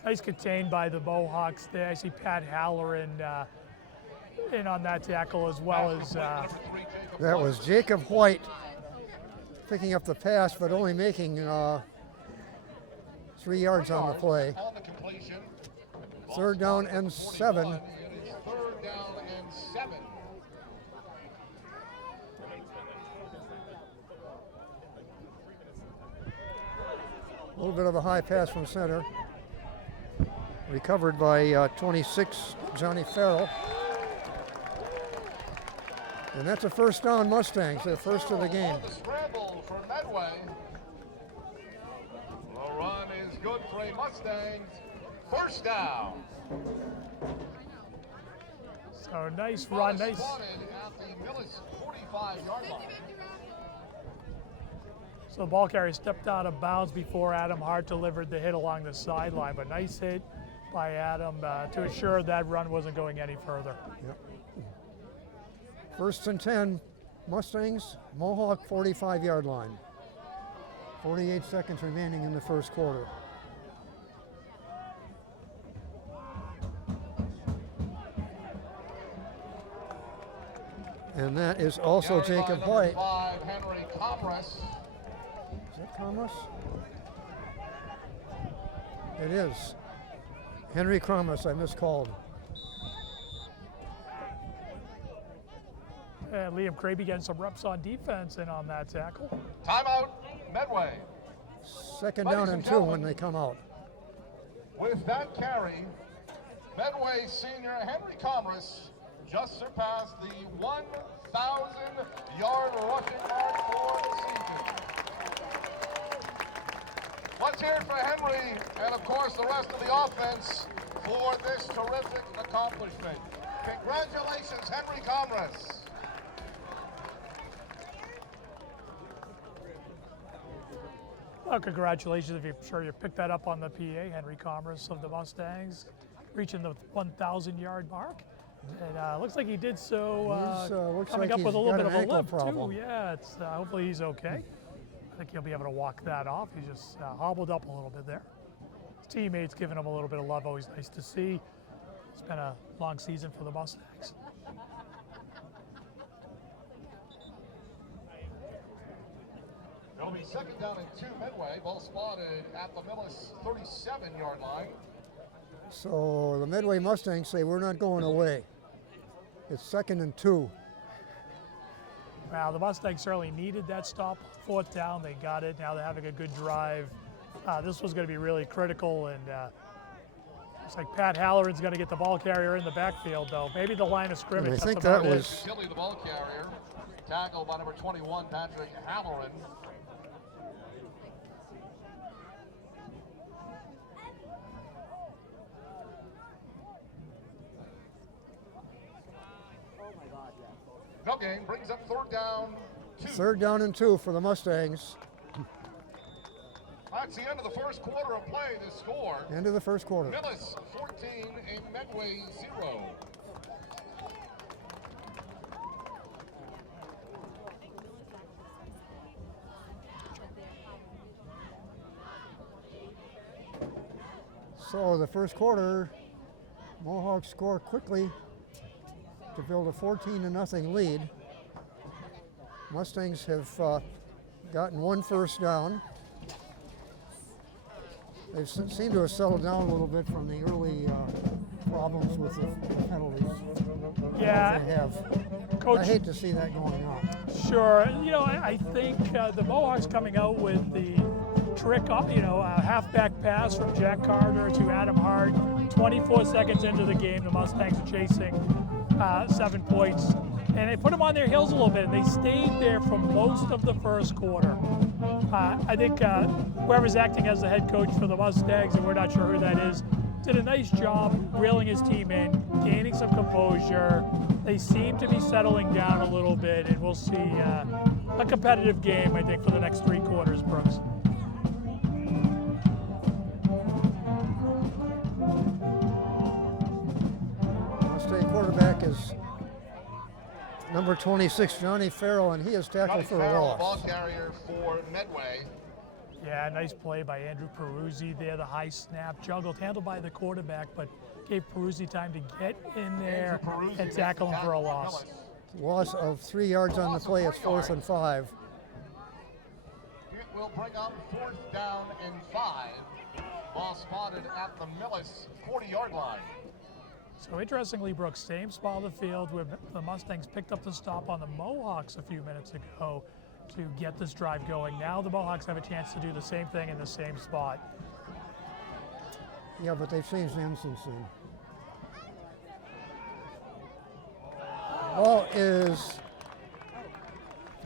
Nice contained by the Mohawks there. I see Pat Halloran in on that tackle as well as That was Jacob White picking up the pass, but only making 3 yards on the play. On the completion. Third down and 7. It is third down and 7. A little bit of a high pass from center. Recovered by 26, Johnny Farrell. And that's a first down Mustangs, their first of the game. On the scramble for Medway. The run is good for a Mustangs. First down. so nice run, nice. Spotted at the Millis 45-yard line. So the ball carrier stepped out of bounds before Adam Hart delivered the hit along the sideline, but nice hit by Adam to assure that run wasn't going any further. Yep. First and 10, Mustangs, Mohawk 45-yard line. 48 seconds remaining in the first quarter. And that is also Carried by Jacob number White. 5, Henry Comress. Is that Commerce? It is. Henry Commerce, I miscalled. And Liam Craby getting some reps on defense and on that tackle. Timeout, Medway. Second Ladies down and and 2 gentlemen. when they come out. With that carry, Medway senior Henry Commerce just surpassed the 1,000-yard rushing mark for the season. Let's hear it for Henry and, of course, the rest of the offense for this terrific accomplishment. Congratulations, Henry Commerce. Well, congratulations if you're sure you picked that up on the PA, Henry Commerce of the Mustangs, reaching the 1,000-yard mark. And looks like he did so looks coming like up with a he's little got bit an of a ankle limp problem. too. Yeah, it's hopefully he's okay. I think he'll be able to walk that off. He just hobbled up a little bit there. His teammates giving him a little bit of love. Always nice to see. It's been a long season for the Mustangs. It'll be second down and 2 Medway. Ball spotted at the Millis 37-yard line. So the Medway Mustangs say we're not going away. It's 2nd and 2. Well, the Mustangs certainly needed that stop. 4th down, they got it. Now they're having a good drive. This was going to be really critical, and looks like Pat Halloran's going to get the ball carrier in the backfield, though. Maybe the line of scrimmage. I think that's that about was Tilly, the ball carrier, tackled by number 21, Patrick Halloran. No gain, brings up 3rd down, 2. 3rd down and 2 for the Mustangs. That's the end of the first quarter of play. The score, End of the first quarter. Millis 14 and Medway 0. So the first quarter, Mohawks score quickly to build a 14-0 lead. Mustangs have gotten 1 first down. They seem to have settled down a little bit from the early problems with the penalties. Yeah. They have. Coach, I hate to see that going on. sure. You know, I think the Mohawks coming out with the trick, a halfback pass from Jack Carter to Adam Hart. 24 seconds into the game, the Mustangs are chasing 7 points. And they put them on their heels a little bit, and they stayed there for most of the first quarter. I think whoever's acting as the head coach for the Mustangs, and we're not sure who that is, did a nice job reeling his team in, gaining some composure. They seem to be settling down a little bit, and we'll see a competitive game, I think, for the next 3 quarters, Brooks. Mustang quarterback is number 26, Johnny Farrell, and he is tackled for a Farrell, loss. ball carrier for Medway. Yeah, nice play by Andrew Peruzzi there. The high snap juggled, handled by the quarterback, but gave Peruzzi time to get in there and tackle him for a loss. Loss of 3 yards on the play. It's 4th and 5. It will bring up 4th down and 5. Ball spotted at the Millis 40-yard line. So interestingly, Brooks, same spot of the field where the Mustangs picked up the stop on the Mohawks a few minutes ago to get this drive going. Now the Mohawks have a chance to do the same thing in the same spot. Yeah, but they've changed the since then. Ball is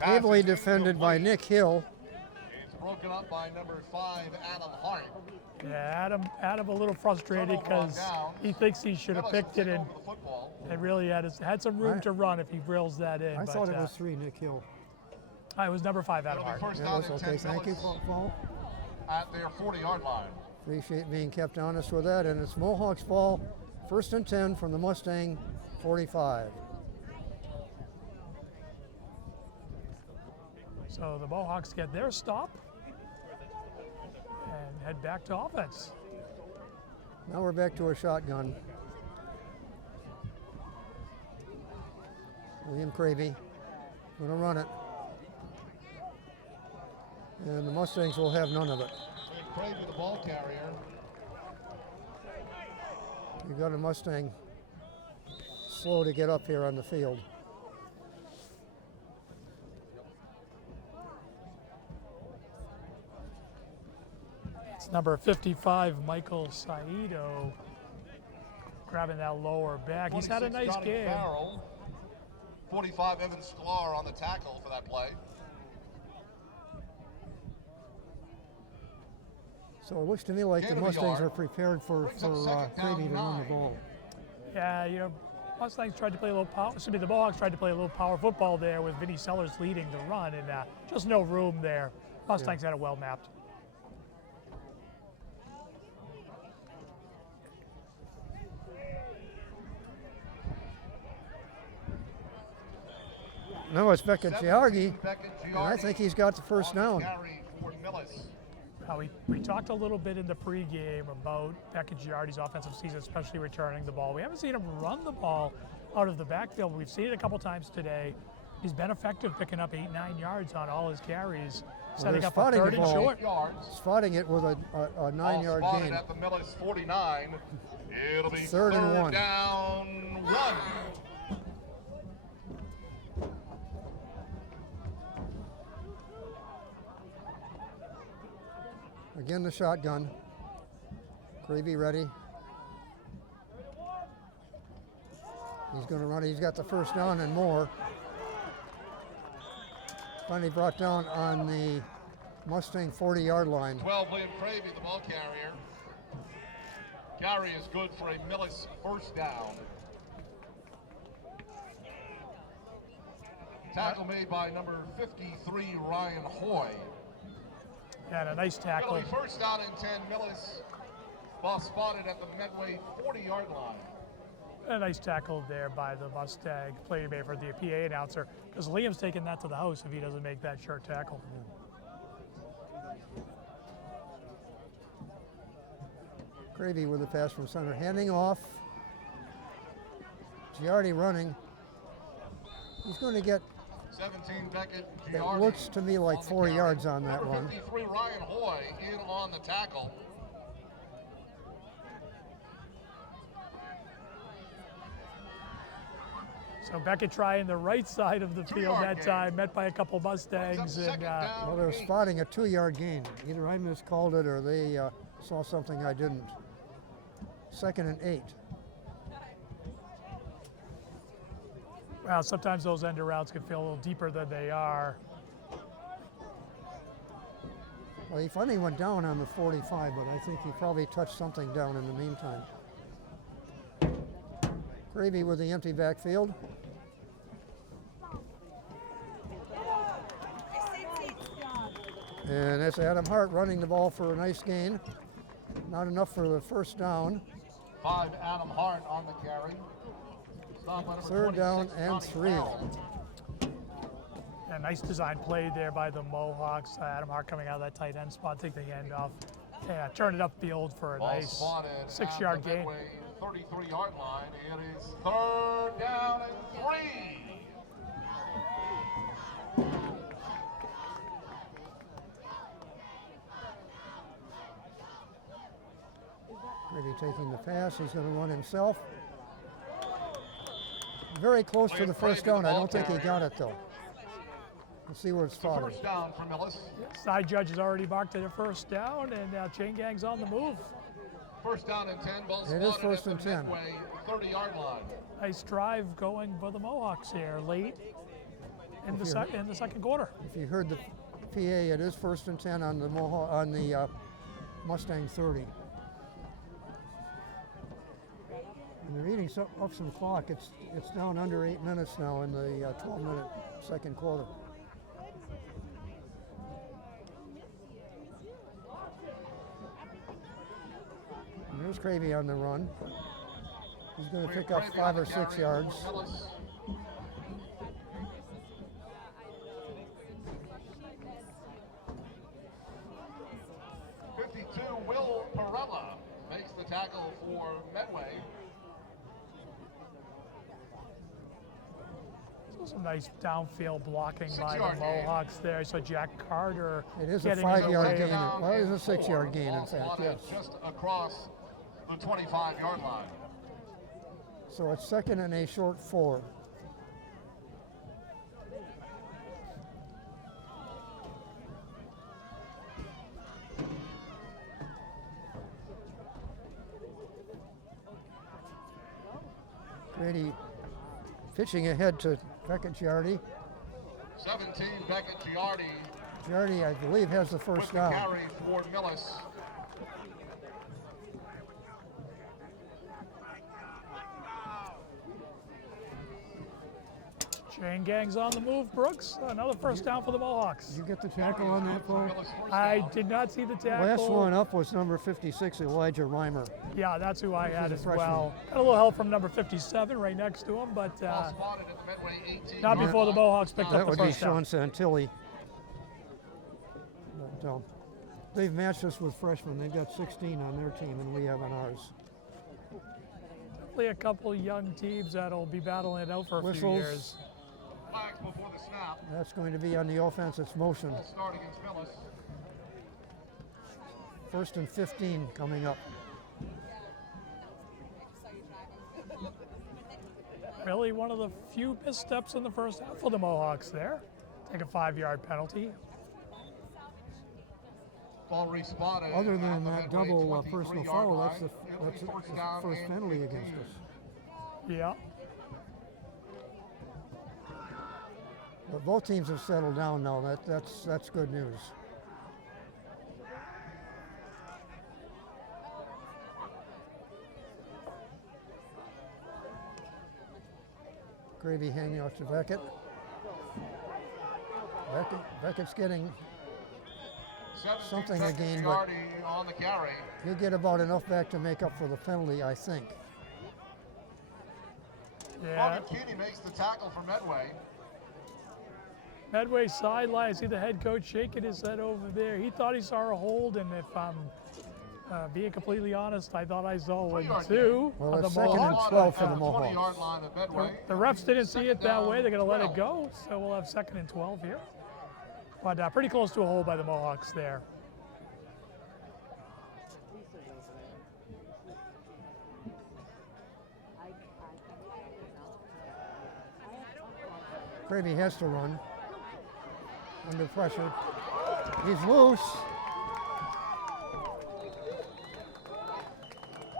ably defended by Nick Hill. It's broken up by number 5, Adam Hart. Yeah, Adam a little frustrated because he thinks he should have picked it, and really had some room to run if he drills that in. I thought it was 3, Nick Hill. It was number 5, Adam Hart. First That down was and okay. 10 Thank you, Paul. at their 40-yard line. Appreciate being kept honest with that. And it's Mohawks ball, 1st and 10 from the Mustang 45. So the Mohawks get their stop and head back to offense. Now we're back to a shotgun. William Cravey going to run it. And the Mustangs will have none of it. Cravey, the ball carrier. You've got a Mustang slow to get up here on the field. It's number 55, Michael Saito, grabbing that lower back. He's had a nice Johnny game. Farrell. 45, Evan Sklar on the tackle for that play. So it looks to me like the Gain of a Mustangs yard. are prepared for Brings up second down, Cravey to run the 9. ball. Yeah, Mustangs tried to play a little power. The Mohawks tried to play a little power football there with Vinny Sellers leading the run, and just no room there. Mustangs had it well mapped. No, it's Beckett 17, Giardi, Beckett and I Giardi think he's got the first on the down. carry for Millis. We talked a little bit in the pregame about Beckett Giardi's offensive season, especially returning the ball. We haven't seen him run the ball out of the backfield. We've seen it a couple times today. He's been effective picking up 8-9 yards on all his carries, setting they're up a spotting the 3rd and ball. short. Yards. Spotting it with a Ball 9-yard spotted gain. at the Millis 49. It'll be 3rd and 1. down 1. Again, the shotgun. Gravy ready. He's going to run it. He's got the first down and more. Finally brought down on the Mustang 40-yard line. 12, Liam Cravey, the ball carrier. Carry is good for a Millis first down. Tackle made by number 53, Ryan Hoy. And a nice It'll tackle. be first down and 10, Millis. Ball spotted at the Medway 40-yard line. A nice tackle there by the Mustang play made for the PA announcer, because Liam's taking that to the house if he doesn't make that short tackle. Gravy with the pass from center. Handing off. Giardi running. He's going to get, 17, Beckett it Giardi. looks to me like on the 4 carry. yards on that Number one. 53, Ryan Hoy, in on the tackle. So Beckett trying the right side of the field 2-yard that gain. time, met by a couple Mustangs, Brings up and second down, Well, they're 8. spotting a 2-yard gain. Either I miscalled it or they saw something I didn't. 2nd and 8. well, sometimes those end routes can feel a little deeper than they are. Well, he finally went down on the 45, but I think he probably touched something down in the meantime. Gravy with the empty backfield. And that's Adam Hart running the ball for a nice gain. Not enough for the first down. 5, Adam Hart on the carry. Stop by number 3rd down 26, and Connie 3. Farrell. A nice design play there by the Mohawks. Adam Hart coming out of that tight end spot, take the hand off, and turn it upfield for a Ball nice spotted 6-yard at the gain. Medway 33-yard line. It is 3rd down and 3. Gravy taking the pass. He's going to run himself. Very close to the first down. I don't think he got it though. Let's see where it's spotted. First down for Millis. Side judge has already marked it a first down, and now Chain Gang's on the move. First down and 10. Ball It is spotted first at and the 10. Medway 30-yard line. Nice drive going for the Mohawks here late in the second quarter. If you heard the PA, it is 1st and 10 on the Mustang 30. And they're eating up some clock. It's down under 8 minutes now in the 12-minute second quarter. And there's Gravy on the run. He's going to pick up 5 or 6 yards. Will Perella makes the tackle for Medway. Some nice downfield blocking by the 6-yard gain. Mohawks there. So Jack Carter It is a getting in the 5-yard way gain. of- Well, it is a 6-yard gain, in Ball fact, spotted yes. just across the 25-yard line. So it's 2nd and a short 4. Grady pitching ahead to Beckett Giardi. 17, Beckett Giardi Giardi, I believe, has the with first the down. carry for Millis. Chain gang's on the move, Brooks. Another first down for the Mohawks. You get the tackle on that, Paul? I did not see the tackle. Last one up was number 56, Elijah Reimer. Yeah, that's who I had a as freshman. well. Got a little help from number 57 right next to him, but Ball spotted at the Medway 18. not before the Mohawks picked That up the would be first down. Sean Santilli. But, they've matched us with freshmen. They've got 16 on their team, and we have on ours. Definitely a couple young teams that'll be battling it out for a few Whistles. years. Flags before the snap. That's going to be on the offense. It's motion. Ball start against Phyllis. 1st and 15 coming up. Really one of the few missteps in the first half for the Mohawks there. Take a 5-yard penalty. Ball respotted. Other at than the that Medway double 23 personal yard foul, line. that's the It'll be first down first and penalty 15. against us. Yeah. But both teams have settled down now. That's good news. Gravy handing off to Beckett. Beckett's getting something 17 again, seconds but already on the carry. he'll get about enough back to make up for the penalty, I think. Yeah. Morgan Keeney makes the tackle for Medway. Medway sideline. I see the head coach shaking his head over there. He thought he saw a hold, and if I'm being completely honest, I thought I saw one 3-yard too. Well, on the it's second and Mohawks. 12 for the 20-yard Mohawks. line of Medway. The refs didn't see it that way. They're going to let it 12. go, so we'll have 2nd and 12 here. But pretty close to a hold by the Mohawks there. Gravy has to run under pressure. He's loose.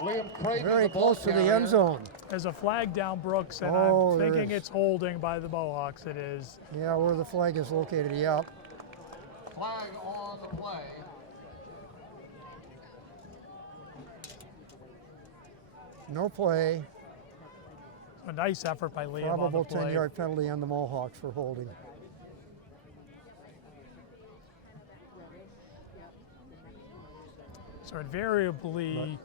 Liam Craven, Very the ball close to the carrier. end zone. There's a flag down, Brooks, and Oh, I'm there thinking is. it's holding by the Mohawks. It is. Yeah, where the flag is located, yeah. Flag on the play. No play. A nice effort by Liam on the Probable play. 10-yard penalty on the Mohawks for holding. So invariably,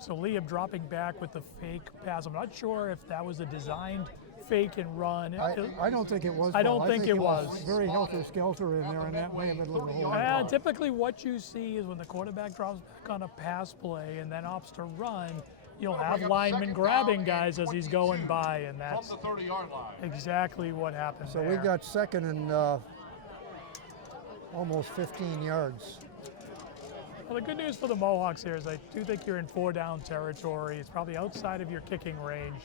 so Liam dropping back with the fake pass. I'm not sure if that was a designed fake and run. I don't think it was. I Paul. don't think it was. Very helter-skelter in there, and that may have been a little hold. Typically what you see is when the quarterback drops back on a pass play and then opts to run, you'll have linemen grabbing guys as he's going by, and that's From the 30-yard line. exactly what happened So there. we've got 2nd and almost 15 yards. Well, the good news for the Mohawks here is I do think you're in 4-down territory. It's probably outside of your kicking range.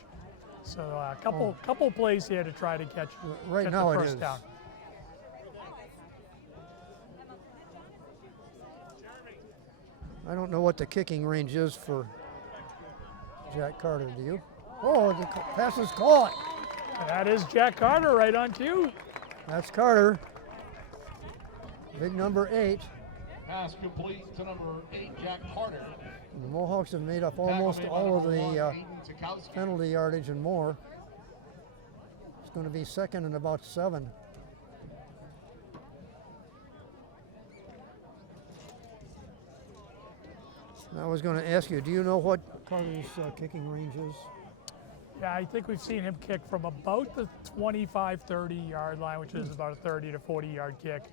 So a couple plays here to try to get Right get now the it first is. down. I don't know what the kicking range is for Jack Carter, do you? Oh, the pass is caught. And that is Jack Carter right on cue. That's Carter. Big number 8. Pass complete to number 8, Jack Carter. And the Mohawks have made up almost Tackle made by all of number the 1, Aiden Tukowski. penalty yardage and more. It's going to be 2nd and about 7. I was going to ask you, do you know what Carter's kicking range is? Yeah, I think we've seen him kick from about the 25, 30 yard line, which is about a 30 to 40 yard kick.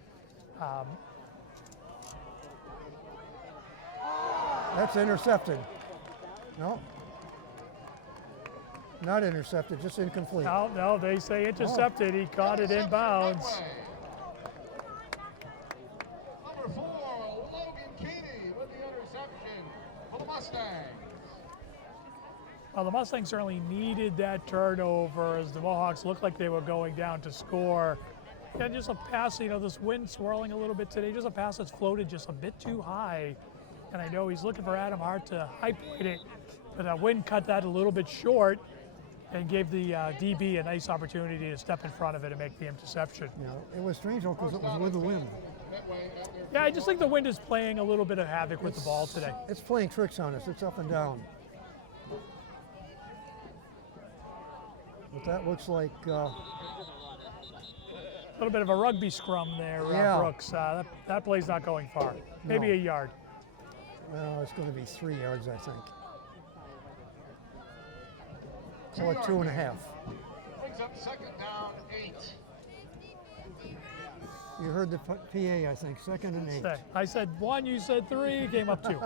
That's intercepted. No. Not intercepted, just incomplete. No, they say intercepted. He caught it in bounds. Number 4, Logan Keeney with the interception for the Mustangs. Well, the Mustangs certainly needed that turnover as the Mohawks looked like they were going down to score. And just a pass, this wind swirling a little bit today, just a pass that's floated just a bit too high. And I know he's looking for Adam Hart to high point it, but that wind cut that a little bit short and gave the DB a nice opportunity to step in front of it and make the interception. Yeah, it was strange though because it was with the wind. Yeah, I just think the wind is playing a little bit of havoc with the ball today. It's playing tricks on us. It's up and down. But that looks like little bit of a rugby scrum there, Yeah. Brooks. That play's not going far. Maybe No. a yard. Well, it's going to be 3 yards, I think. Call 2 it 2.5. Brings up second down, 8. You heard the PA, I think. 2nd and 8. I said 1, you said 3, came up 2.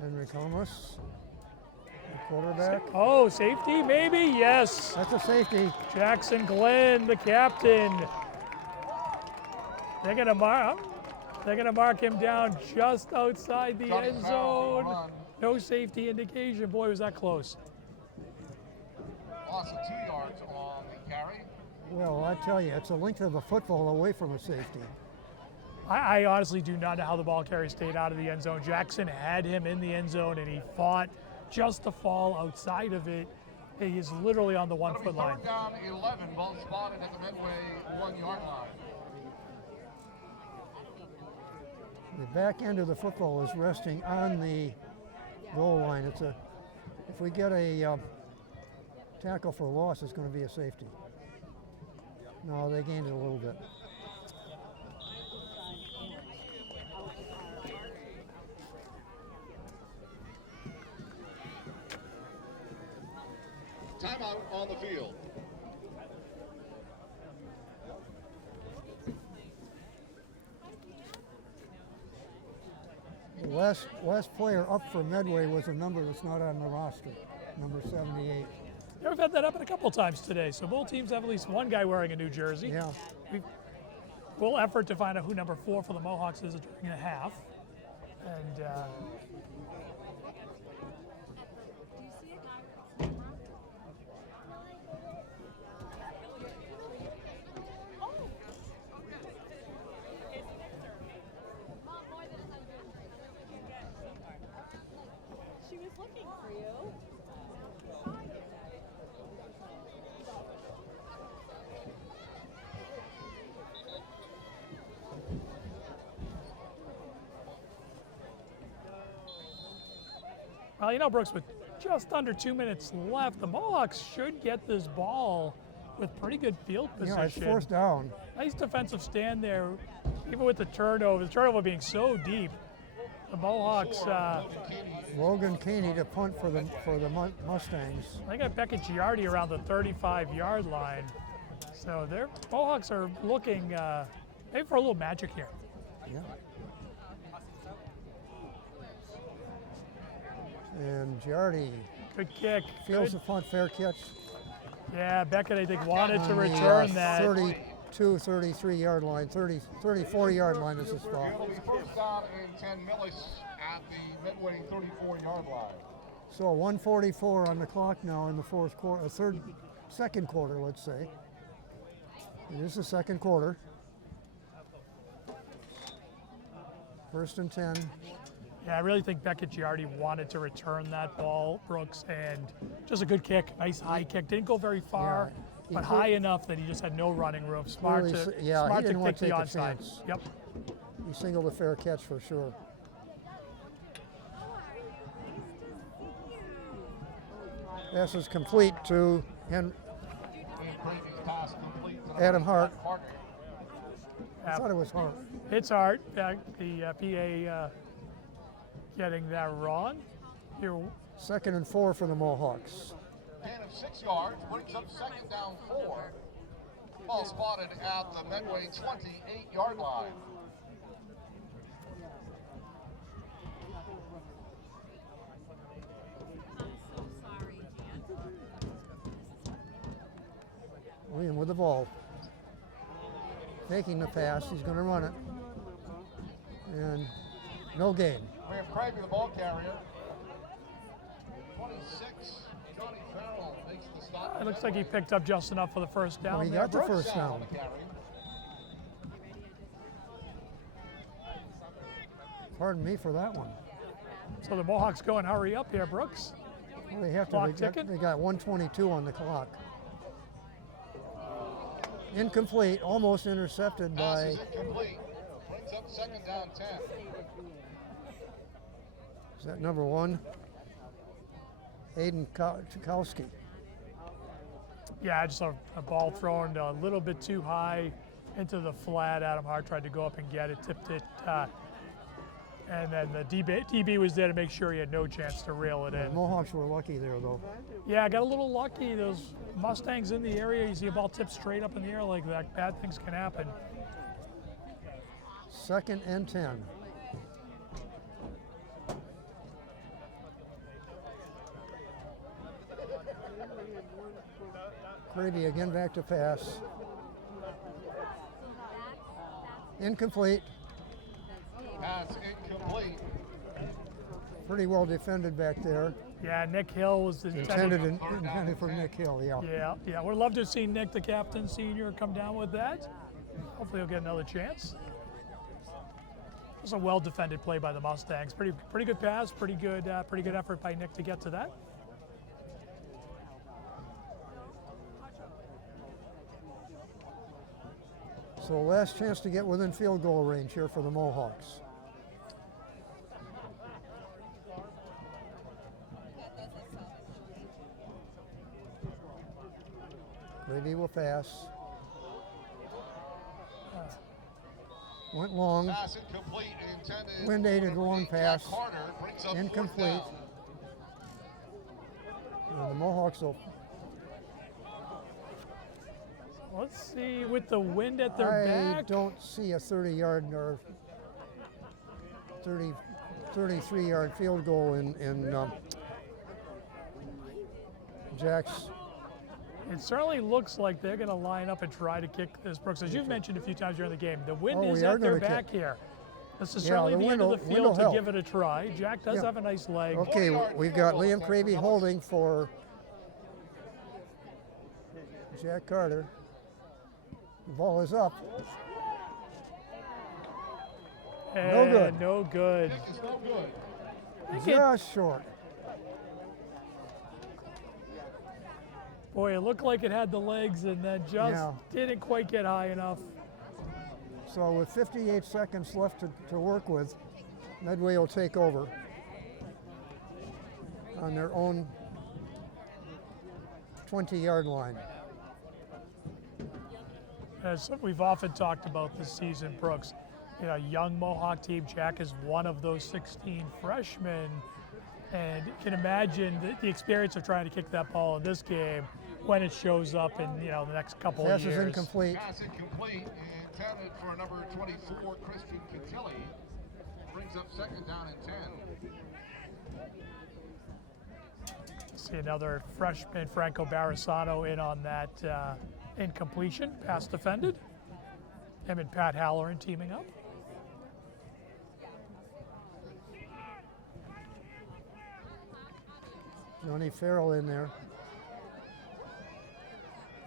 Henry Comas, the quarterback. Oh, safety, maybe? Yes. That's a safety. Jackson Glenn, the captain. They're gonna mark him down just outside the Johnny end Farrell zone. run. No safety indication. Boy, was that close. Loss of 2 yards on the carry. Well, I tell you, it's a length of a football away from a safety. I honestly do not know how the ball carrier stayed out of the end zone. Jackson had him in the end zone, and he fought just to fall outside of it. He is literally on the 1 foot line. Third down, 11, ball spotted at the Medway 1 yard line. The back end of the football is resting on the goal line. If we get a tackle for loss, it's going to be a safety. No, they gained it a little bit. Timeout on the field. The last player up for Medway was a number that's not on the roster, number 78. Yeah, we've had that happen a couple times today. So both teams have at least one guy wearing a New Jersey. Yeah. We'll effort to find out who number 4 for the Mohawks is during the half. And She was looking for you. well, you know, Brooks, with just under 2 minutes left, the Mohawks should get this ball with pretty good field position. Yeah, it's 4th down. Nice defensive stand there, even with the turnover being so deep. The Mohawks, Logan Caney to punt for the Mustangs. they got Beckett Giardi around the 35-yard line. So their Mohawks are looking maybe for a little magic here. Yeah. And Giardi Good kick. feels Good. the punt, fair catch. Yeah, Beckett, I think, wanted to On the, return that. 32, 33 yard line, 34 yard line is the spot. It will be first down and 10 Millis at the Medway 34 yard line. So 1:44 on the clock now in the fourth quarter, second quarter, let's say. It is the second quarter. 1st and 10. Yeah, I really think Beckett Giardi wanted to return that ball, Brooks, and just a good kick, nice high kick. Didn't go very far, Yeah, he but could- high enough that he just had no running room. Smart Really to s- yeah, he smart to didn't want kick to the take a onside. chance. Yep. He singled a fair catch for sure. Pass is complete to And previous pass complete to number Adam Hart. Hart. I thought it was Hart. It's hard. The PA getting that wrong. Here, 2nd and 4 for the Mohawks. Gain of 6 yards, brings up second down 4. Ball spotted at the Medway 28 yard line. William with the ball. Taking the pass, he's going to run it. And no gain. We have Craigie, the ball carrier. 26, Johnny Farrell makes the stop. it looks like he picked up just enough for the first down. Well, he there, got the Brooks. first down. Pardon me for that one. So the Mohawks go and hurry up here, Brooks. Well, they have to. Clock They ticking? got 1:22 on the clock. Incomplete, almost intercepted Pass by is incomplete. Brings brings up second down 10. Is that number 1? Aiden Chakowski. Yeah, just a ball thrown a little bit too high into the flat. Adam Hart tried to go up and get it, tipped it, and then the DB was there to make sure he had no chance to reel it The in. Mohawks were lucky there, though. Yeah, got a little lucky. Those Mustangs in the area, you see a ball tipped straight up in the air like that, bad things can happen. 2nd and 10. Cravey again back to pass. Incomplete. Pass incomplete. Pretty well defended back there. Yeah, Nick Hill was Intended for Nick Hill, yeah. Yeah, we'd love to have seen Nick, the captain, senior, come down with that. Hopefully he'll get another chance. It was a well-defended play by the Mustangs. Pretty good pass, pretty good effort by Nick to get to that. So last chance to get within field goal range here for the Mohawks. Gravy will pass. Went long. Pass incomplete. Intended. Wind aided long pass. Carter brings up Incomplete. 4th down. And the Mohawks will. Let's see, with the wind at their I back. don't see a 30-yard or 33-yard field goal in Jack's. It certainly looks like they're going to line up and try to kick this, Brooks. As you've mentioned a few times during the game, the wind Oh, is we are at their gonna back kick. here. This is Yeah, certainly the the wind end of will- the wind field will to help. give it a try. Jack does Yeah. have a nice leg. Okay, we've got Liam Cravey holding for Jack Carter. The ball is up. And good. No good. Kick is no good. Just short. Boy, it looked like it had the legs and then just Yeah. didn't quite get high enough. So with 58 seconds left to work with, Medway will take over on their own 20-yard line. As we've often talked about this season, Brooks, young Mohawk team. Jack is one of those 16 freshmen, and you can imagine the experience of trying to kick that ball in this game when it shows up in the next couple Pass of years. is incomplete. Pass incomplete. Intended for number 24, Christian Catilli. Brings up second down and 10. See another freshman, Franco Barasano, in on that incompletion, pass defended. Him and Pat Halloran teaming up. Johnny Farrell in there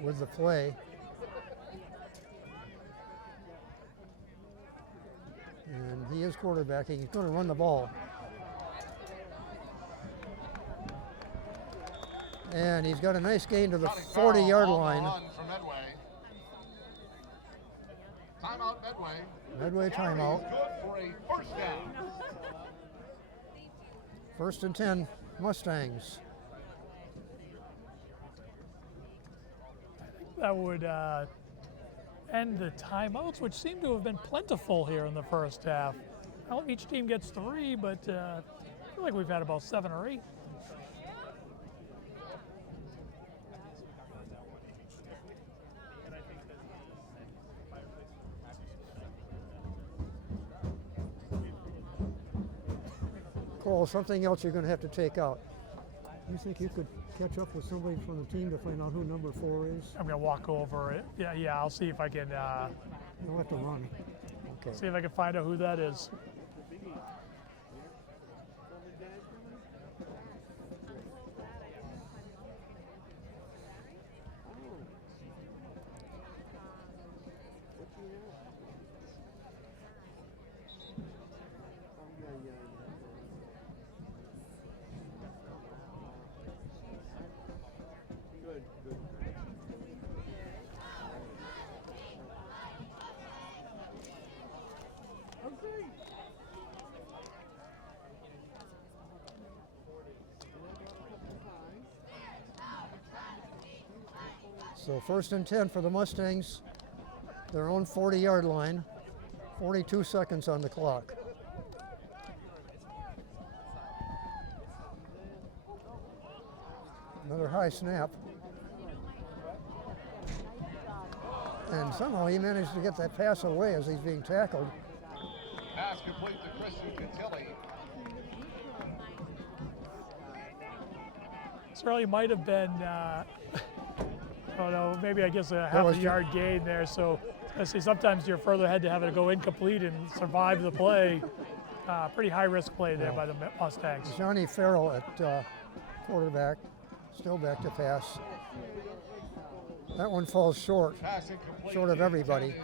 with the play. And he is quarterbacking. He's going to run the ball. And he's got a nice gain to the Johnny Farrell 40-yard on the line. run for Medway. Timeout Medway. Medway Carry is timeout. good for a first down. 1st and 10, Mustangs. That would end the timeouts, which seem to have been plentiful here in the first half. Well, each team gets 3, but I feel like we've had about 7 or 8. Cole, something else you're going to have to take out. You think you could catch up with somebody from the team to find out who number 4 is? I'm gonna walk over it. Yeah, I'll see if I can You'll have to run. Okay. see if I can find out who that is. So 1st and 10 for the Mustangs, their own 40-yard line, 42 seconds on the clock. Another high snap. And somehow he managed to get that pass away as he's being tackled. Pass complete to Christian Cantilli. Certainly might have been, I don't know, maybe I guess a half a yard gain there. So let's see, sometimes you're further ahead to have it go incomplete and survive the play. Pretty high risk play there by the Mustangs. Johnny Farrell at quarterback, still back to pass. That one falls short of everybody.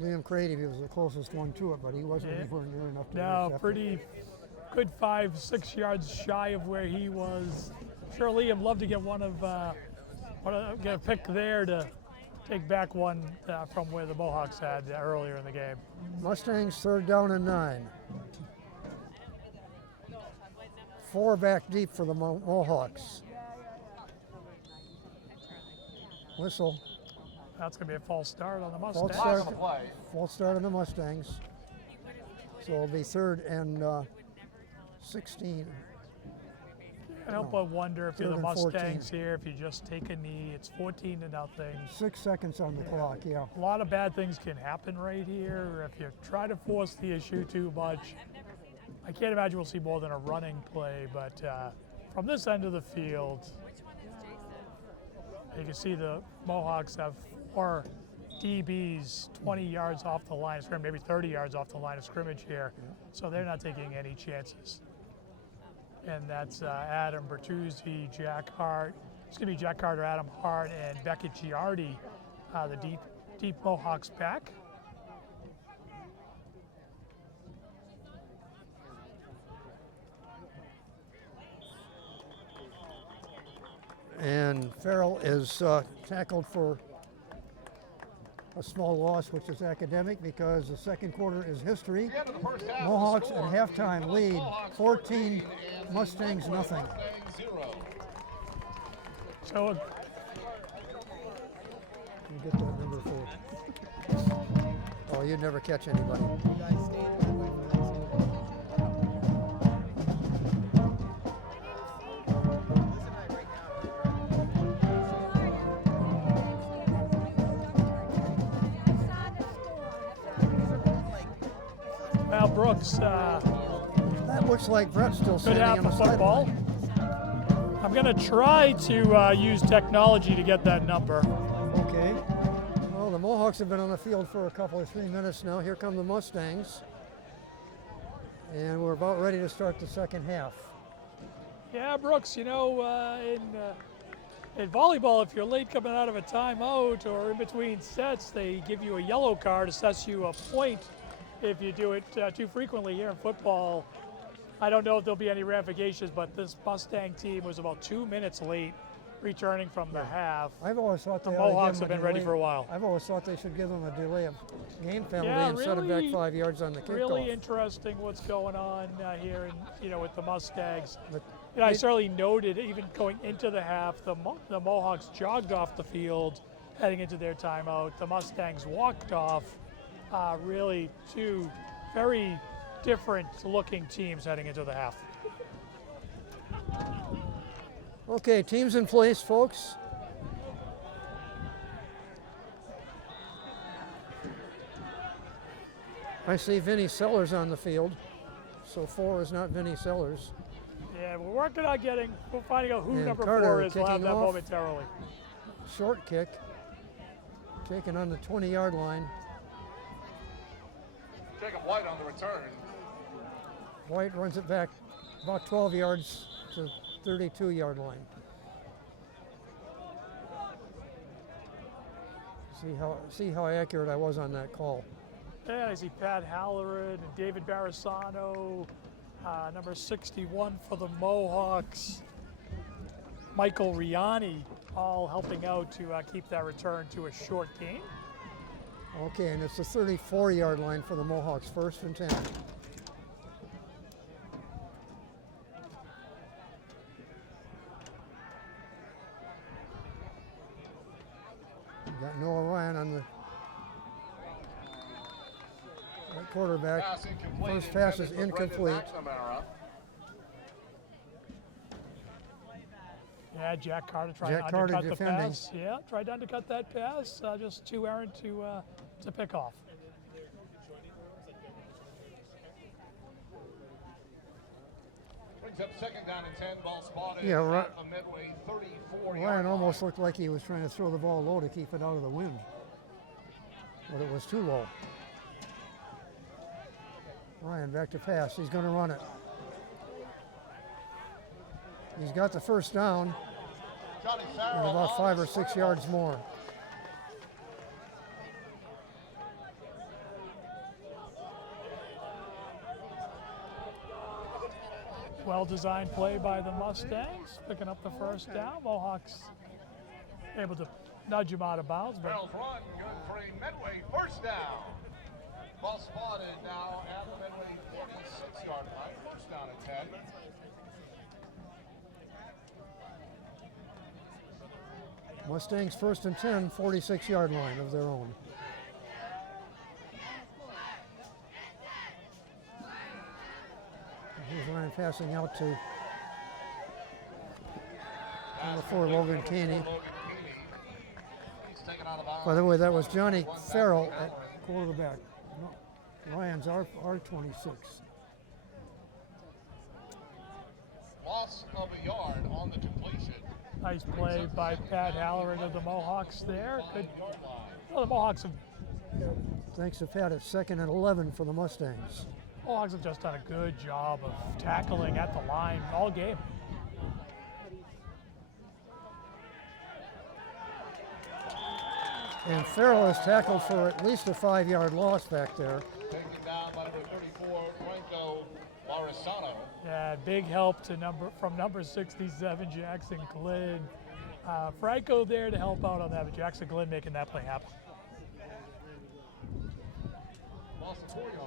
Liam Crady was the closest one to it, but he wasn't anywhere near enough to intercept it. Pretty good 5-6 yards shy of where he was. Sure, Liam loved to get get a pick there to take back one from where the Mohawks had earlier in the game. Mustangs 3rd down and 9. 4 back deep for the Mohawks. Whistle. That's going to be a false start on the Mustangs. False start on the Mustangs. So it'll be 3rd and 16. I help but wonder if you're the 3rd and Mustangs 14. here, if you just take a knee, it's 14-0. 6 seconds on the clock, yeah. A lot of bad things can happen right here. If you try to force the issue too much, I can't imagine we'll see more than a running play, but from this end of the field, you can see the Mohawks have 4 DBs 20 yards off the line of scrimmage, maybe 30 yards off the line of scrimmage here, so they're not taking any chances. And that's Adam Bertuzzi, Jack Carter, Adam Hart, and Beckett Giardi, the deep Mohawks back. And Farrell is tackled for a small loss, which is academic because the second quarter is history. Mohawks at halftime lead 14, Mustangs nothing. So You get that number 4. Oh, you'd never catch anybody. Well, Brooks, That looks like Brett's still good standing half on the of football. sideline. I'm going to try to use technology to get that number. Okay. Well, the Mohawks have been on the field for a couple of 3 minutes now. Here come the Mustangs. And we're about ready to start the second half. Yeah, Brooks, you know, in volleyball, if you're late coming out of a timeout or in between sets, they give you a yellow card, assess you a point. If you do it too frequently here in football, I don't know if there'll be any ramifications, but this Mustang team was about 2 minutes late returning from the half. I've always thought The they ought to give Mohawks them have a been ready delay. for a while. I've always thought they should give them a delay of game penalty Yeah, instead of back 5 yards on the kickoff. Really interesting what's going on here, with the Mustangs. But I certainly noted, even going into the half, the Mohawks jogged off the field heading into their timeout. The Mustangs walked off. Really two very different looking teams heading into the half. Okay, teams in place, folks. I see Vinny Sellers on the field, so 4 is not Vinny Sellers. Yeah, we're working on finding out who And number Carter 4 is. We'll have kicking that off. momentarily. Short kick, taken on the 20-yard line. Jacob White on the return. White runs it back about 12 yards to 32-yard line. See how accurate I was on that call. Yeah, I see Pat Halloran and David Barisano, number 61 for the Mohawks. Michael Riani, all helping out to keep that return to a short gain. Okay, and it's the 34-yard line for the Mohawks, 1st and 10. Got Noah Ryan on the right quarterback. Pass incomplete. First pass is Intended for incomplete. Brendan McNamara. Yeah, Jack Carter tried Jack to Carter undercut the defending. pass. Yeah, tried to undercut that pass. Just too errant to pick off. Brings up second down and 10. Ball spotted. Yeah, right. At a Medway 34 Ryan almost looked like he was trying to throw the ball low to keep it out of the wind, but it was too low. Ryan back to pass. He's going to run it. He's got the first down Johnny and Farrell about on 5 the or 6 scramble. yards more. Well-designed play by the Mustangs, picking up the first down. Mohawks able to nudge him out of bounds, but Farrell's run, good for a Medway first down. Ball spotted now at the Medway 46-yard line. First down and 10. Mustangs first and 10, 46-yard line of their own. Here's Ryan passing out to number 4, Logan Caney. He's taken out of bounds. By the way, that was Johnny Farrell at quarterback. No, Ryan's R26. Loss of a yard on the completion. nice play by Pat Halloran of the Mohawks there. Good. Well, the Mohawks have Thanks to Pat, it's 2nd and 11 for the Mustangs. Mohawks have just done a good job of tackling at the line all game. And Farrell has tackled for at least a 5-yard loss back there. Taken down by number 34, Franco Marisano. Yeah, big help to from number 67, Jackson Glynn. Franco there to help out on that, but Jackson Glynn making that play happen. Loss of 4 yards.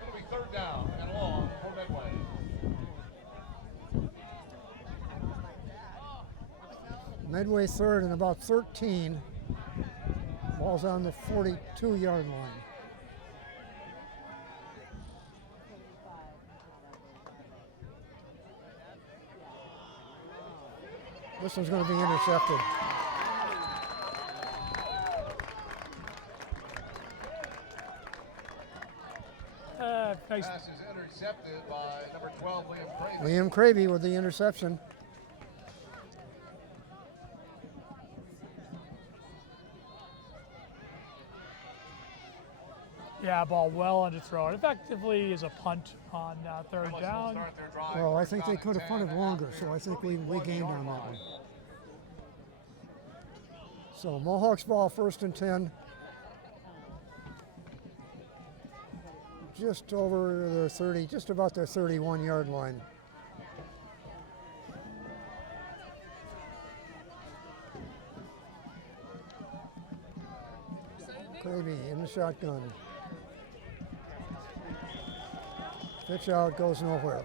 It'll be third down and long for Medway. Medway third and about 13. Ball's on the 42-yard line. This one's going to be intercepted. Nice. Pass is intercepted by number 12, Liam Craven. Liam Cravey with the interception. Yeah, ball well underthrown. Effectively is a punt on third Medway's gonna down. start their drive. Well, I First think down they and could have 10 punted at longer, the so I think we gained on that 31-yard one. line. So Mohawks ball first and 10. Just over their 30, just about their 31-yard line. Cravey in the shotgun. Pitch out, goes nowhere.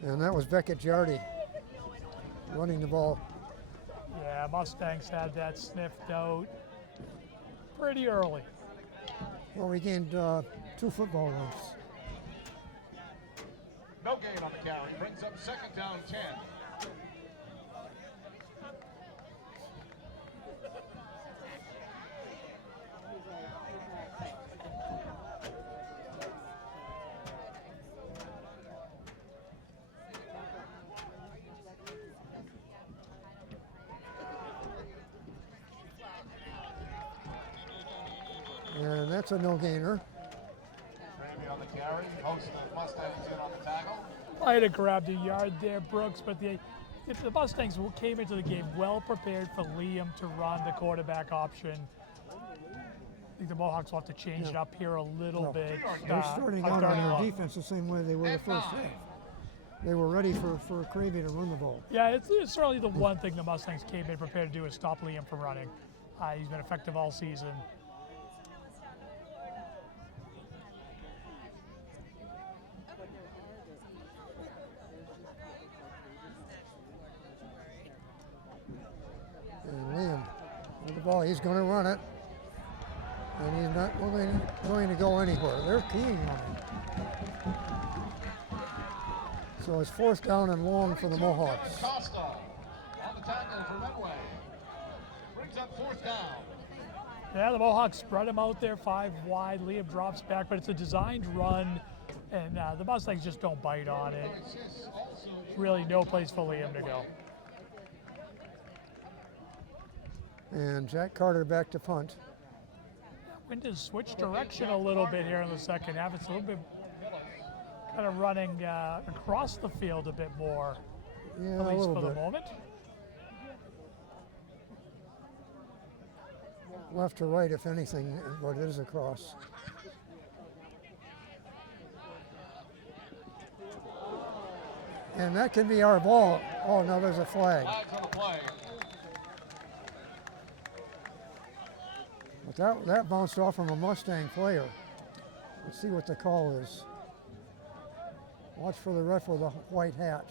And that was Beckett Jardy running the ball. Yeah, Mustangs had that sniffed out pretty early. Well, we gained 2 football lengths. No gain on the carry. Brings up second down 10. And that's a no-gainer. Cravey on the carry. Hosts the Mustangs in on the tackle. Might have grabbed a yard there, Brooks, but if the Mustangs came into the game well prepared for Liam to run the quarterback option. I think the Mohawks will have to change it up here a little bit. They're starting out on their defense the same way they were the first half. They were ready for Cravey to run the ball. Yeah, it's certainly the one thing the Mustangs came in prepared to do is stop Liam from running. He's been effective all season. he's going to run it. And he's not going to go anywhere. They're keying on him. So it's 4th down and long for the Mohawks. Costa on the tackle for Medway. Brings up 4th down. Yeah, the Mohawks spread him out there 5 wide. Liam drops back, but it's a designed run, and the Mustangs just don't bite on it. Really no place for Liam to go. And Jack Carter back to punt. Wind has switched direction a little bit here in the second half. It's a little bit kind of running across the field a bit more, Yeah, at a least little for the bit. moment. Left to right, if anything, but it is across. And that can be our ball. Oh, no, there's a flag. Flags on the play. But that bounced off from a Mustang player. Let's see what the call is. Watch for the ref with a white hat.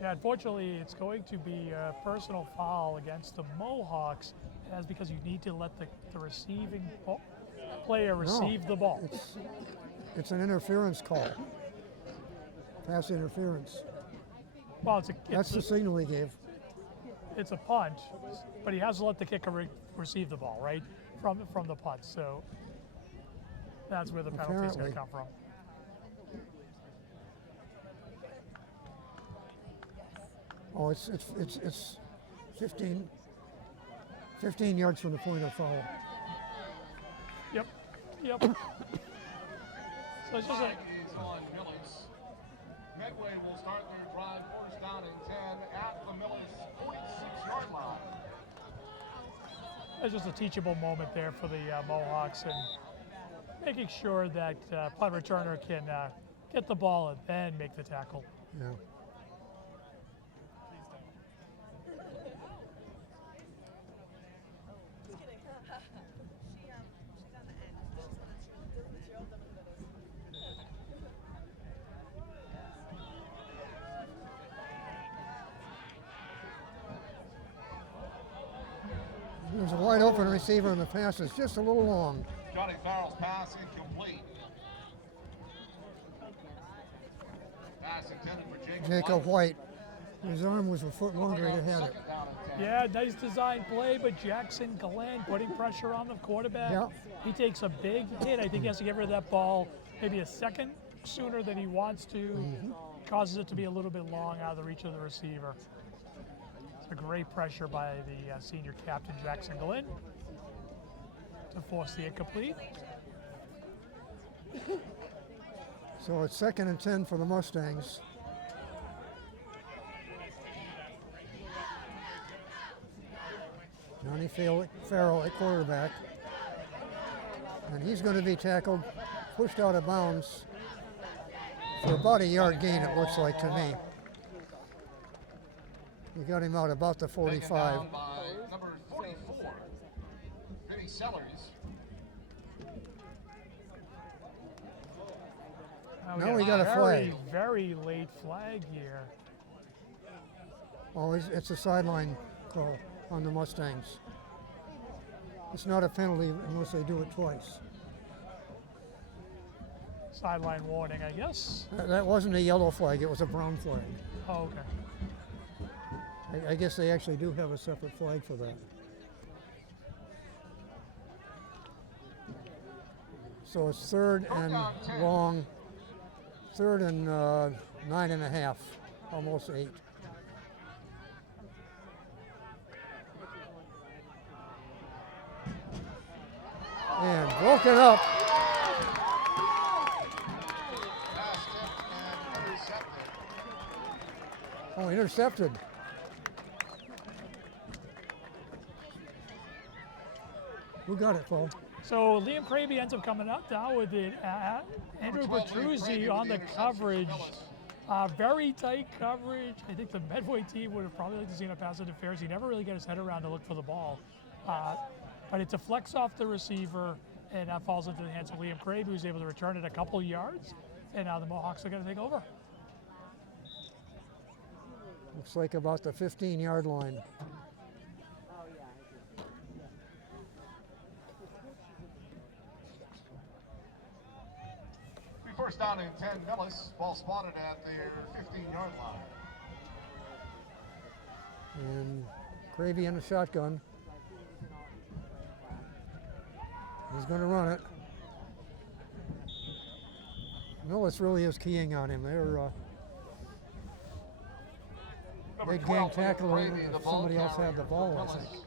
Yeah, unfortunately, it's going to be a personal foul against the Mohawks. That's because you need to let the receiving player receive the ball. It's an interference call. Pass interference. Well, That's the signal he gave. it's a punt, but he has to let the kicker receive the ball, right, from the punt. So that's where the penalty is going to come from. Oh, it's 15 yards from the point of foul. Yep. So it's just Flag is on Millis. Medway will start their drive 1st down and 10 at the Millis 46-yard line. it's just a teachable moment there for the Mohawks, and making sure that punt returner can get the ball and then make the tackle. Yeah. There's a wide open receiver, and the pass is just a little long. Johnny Farrell's pass incomplete. Pass intended for Jacob White. His arm was a foot longer, he had it. Yeah, nice design play, but Jackson Glenn putting pressure on the quarterback. Yeah. He takes a big hit. I think he has to get rid of that ball maybe a second sooner than he wants to. Causes it to be a little bit long out of the reach of the receiver. It's a great pressure by the senior captain, Jackson Glenn, to force the incomplete. So it's 2nd and 10 for the Mustangs. Johnny Farrell at quarterback. And he's going to be tackled, pushed out of bounds for about a yard gain, it looks like to me. We got him out about the 45. Taken down by number 44, Vinny Sellers. Now we got a flag. Very late flag here. Oh, it's a sideline call on the Mustangs. It's not a penalty unless they do it twice. Sideline warning, I guess. That wasn't a yellow flag, it was a brown flag. Oh, okay. I guess they actually do have a separate flag for that. So it's 3rd and long, 3rd and 9.5, almost 8. And broken up. Pass tipped and intercepted. Oh, intercepted. Who got it, Paul? So Liam Craby ends up coming up down with it. Andrew Bertruzzi on the coverage. Very tight coverage. I think the Medway team would have probably liked to see a pass interference. He never really got his head around to look for the ball. But it deflects off the receiver and falls into the hands of Liam Craby, who's able to return it a couple yards. And now the Mohawks are going to take over. Looks like about the 15-yard line. First down and 10, Millis. Ball spotted at their 15-yard line. And Gravy in the shotgun. He's going to run it. Millis really is keying on him. They're big game tackler. If somebody else had the ball, I think.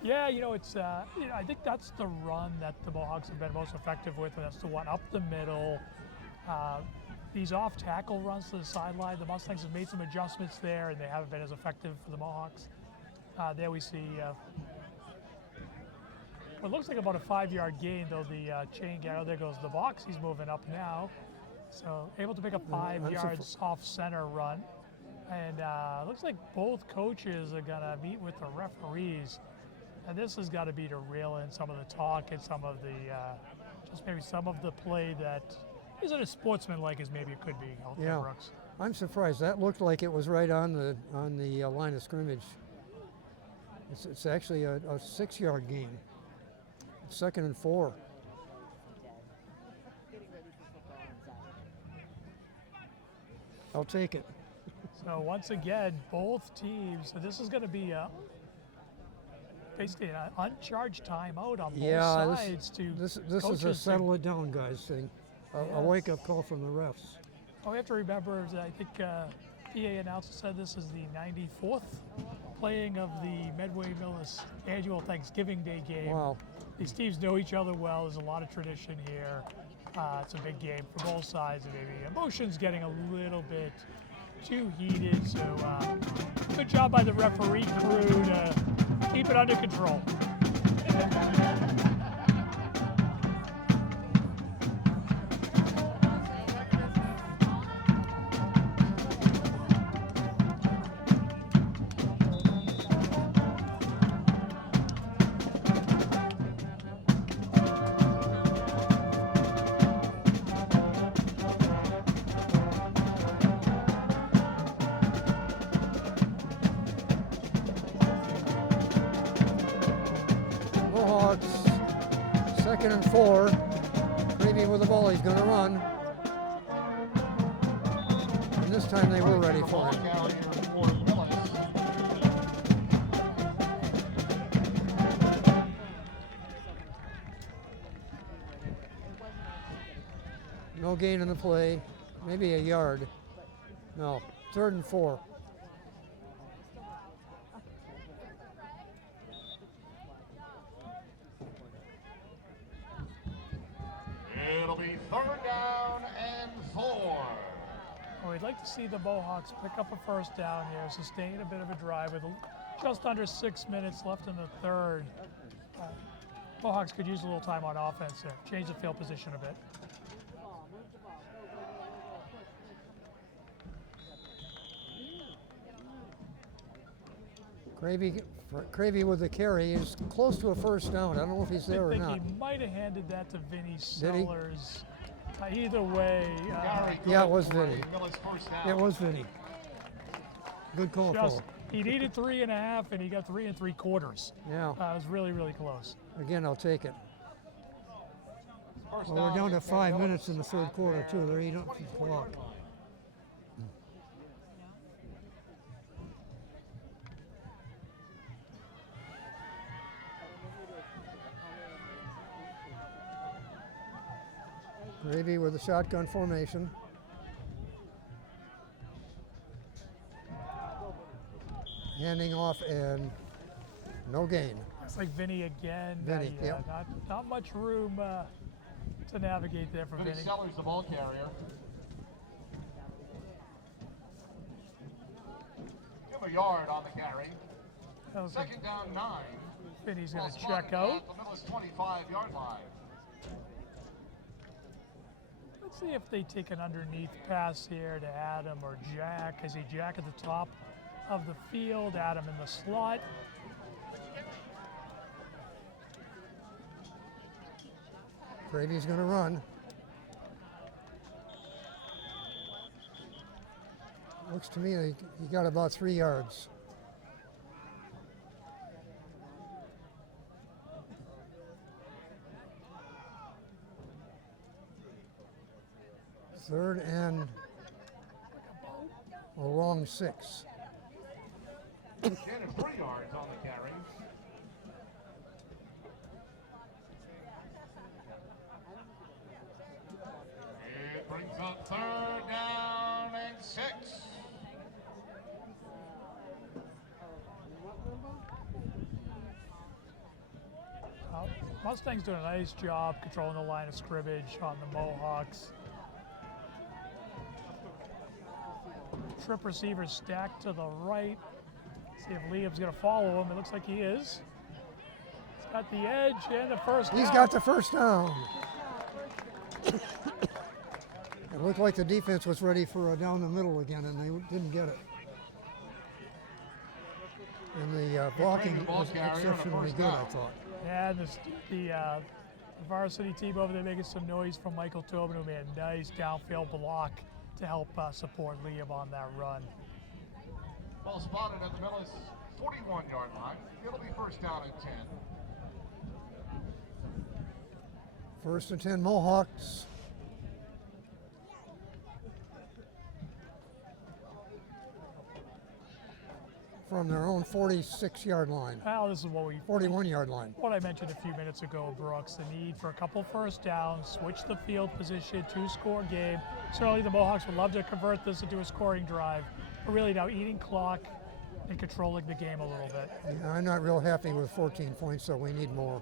Yeah, you know, it's. I think that's the run that the Mohawks have been most effective with, and that's the one up the middle. These off-tackle runs to the sideline, the Mustangs have made some adjustments there, and they haven't been as effective for the Mohawks. There we see what looks like about a 5-yard gain, though the chain gang. Oh, there goes the box. He's moving up now, so able to pick up 5 yards off-center run. And looks like both coaches are gonna meet with the referees. And this has got to be to reel in some of the talk and some of the, just maybe some of the play that isn't as sportsmanlike as maybe it could be. Yeah, Brooks. I'm surprised. That looked like it was right on the line of scrimmage. It's actually a 6-yard gain. It's 2nd and 4. I'll take it. So once again, both teams. So this is going to be basically an uncharged timeout on both sides. This is a settle it down, guys thing. A wake-up call from the refs. Oh, we have to remember that I think PA announcer said this is the 94th playing of the Medway Millis annual Thanksgiving Day game. Wow. These teams know each other well. There's a lot of tradition here. It's a big game for both sides, and maybe emotions getting a little bit too heated. So good job by the referee crew to keep it under control. Mohawks, 2nd and 4. Gravy with the ball, he's going to run. And this time they were ready for him. No gain in the play, maybe a yard. No, 3rd and 4. It'll be 3rd down and 4. Well, we'd like to see the Mohawks pick up a first down here, sustain a bit of a drive with just under 6 minutes left in the third. Mohawks could use a little time on offense there, change the field position a bit. Gravy with the carry is close to a first down. I don't know if he's there or not. I think he might have handed that to Vinny Sellers. Either way. Yeah, it was Vinny. It was Vinny. Good call, Paul. He needed 3.5, and he got 3 3/4. Yeah. It was really, really close. Again, I'll take it. Well, we're down to 5 minutes in the third quarter, too. They're eating up the clock. Gravy with a shotgun formation. Handing off and no gain. It's like Vinny again. Vinny, yeah. Not much room to navigate there for Vinny. Sellers, the ball carrier. Give him a yard on the carry. 2nd down 9. Vinny's going to check out. The Millis 25-yard line. Let's see if they take an underneath pass here to Adam or Jack. I see Jack at the top of the field, Adam in the slot. Gravy's going to run. Looks to me he got about 3 yards. Third and a long 6. And 3 yards on the carry. It brings up 3rd down and 6. Mustangs doing a nice job controlling the line of scrimmage on the Mohawks. Trip receiver stacked to the right. See if Liam's going to follow him. It looks like he is. He's got the edge and the first down. He's got the first down. It looked like the defense was ready for a down the middle again, and they didn't get it. And the blocking was exceptionally good, I thought. Yeah, the varsity team over there making some noise from Michael Tobin, who made a nice downfield block to help support Liam on that run. Ball spotted at the Millis 41-yard line. It'll be 1st down and 10. 1st and 10 Mohawks. From their own 46-yard line. Well, this is what 41-yard line. What I mentioned a few minutes ago, Brooks, the need for a couple first downs, switch the field position, 2-score game. Certainly the Mohawks would love to convert this into a scoring drive, but really now eating clock and controlling the game a little bit. Yeah, I'm not real happy with 14 points, so we need more.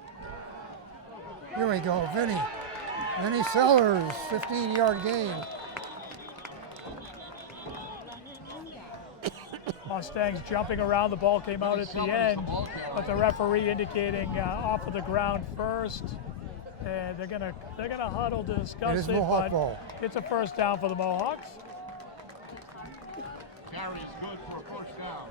Here we go, Vinny. Vinny Sellers, 15-yard gain. Mustangs jumping around, the ball came out at the end, but the referee indicating off of the ground first. And they're gonna huddle to discuss it, Mohawk but ball. It's a first down for the Mohawks. Carry is good for a 1st down.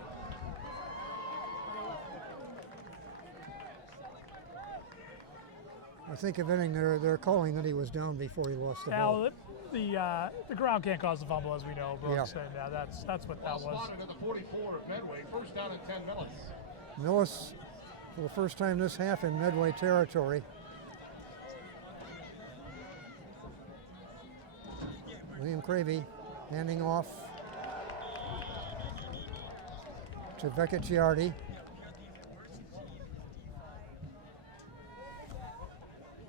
I think if anything, they're calling that he was down before he lost the ball. Now the ground can't cause the fumble, as we know, Brooks, Yeah. and that's what that Ball was. spotted at the 44 of Medway. 1st down and 10 Millis. Millis, for the first time this half in Medway territory. Liam Cravey handing off to Vecchicciardi.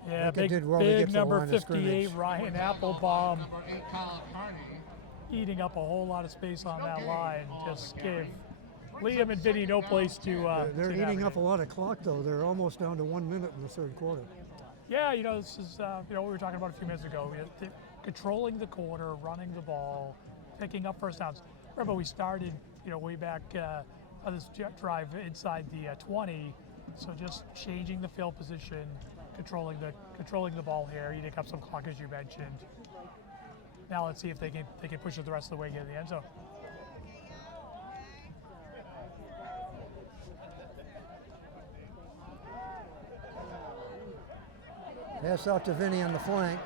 Yeah, Beckett did well to get big to the number line of 58, scrimmage. Ryan Applebaum, Number 8, Colin Carney. eating up a whole lot of space on that line. Just gave Liam and Vinny no place to. They're to eating navigate. up a lot of clock, though. They're almost down to 1 minute in the 3rd quarter. Yeah, this is what we were talking about a few minutes ago. Controlling the quarter, running the ball, picking up first downs. Remember, we started way back on this drive inside the 20, so just changing the field position, controlling the ball here, eating up some clock, as you mentioned. Now let's see if they can push it the rest of the way, get in the end zone. Pass out to Vinny on the flank.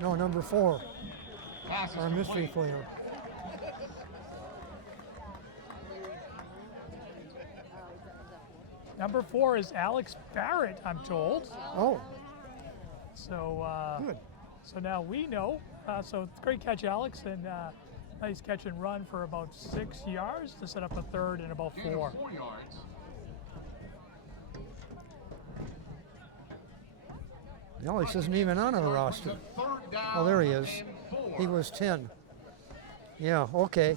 No, number 4, Pass is our mystery complete. player. Number 4 is Alex Barrett, I'm told. Oh, So good. So now we know. So great catch, Alex, and nice catch and run for about 6 yards to set up a 3rd and about Gain 4. of 4 yards. Alex isn't even on our roster. 3rd down Oh, there he is. and 4. He was 10. Yeah, okay.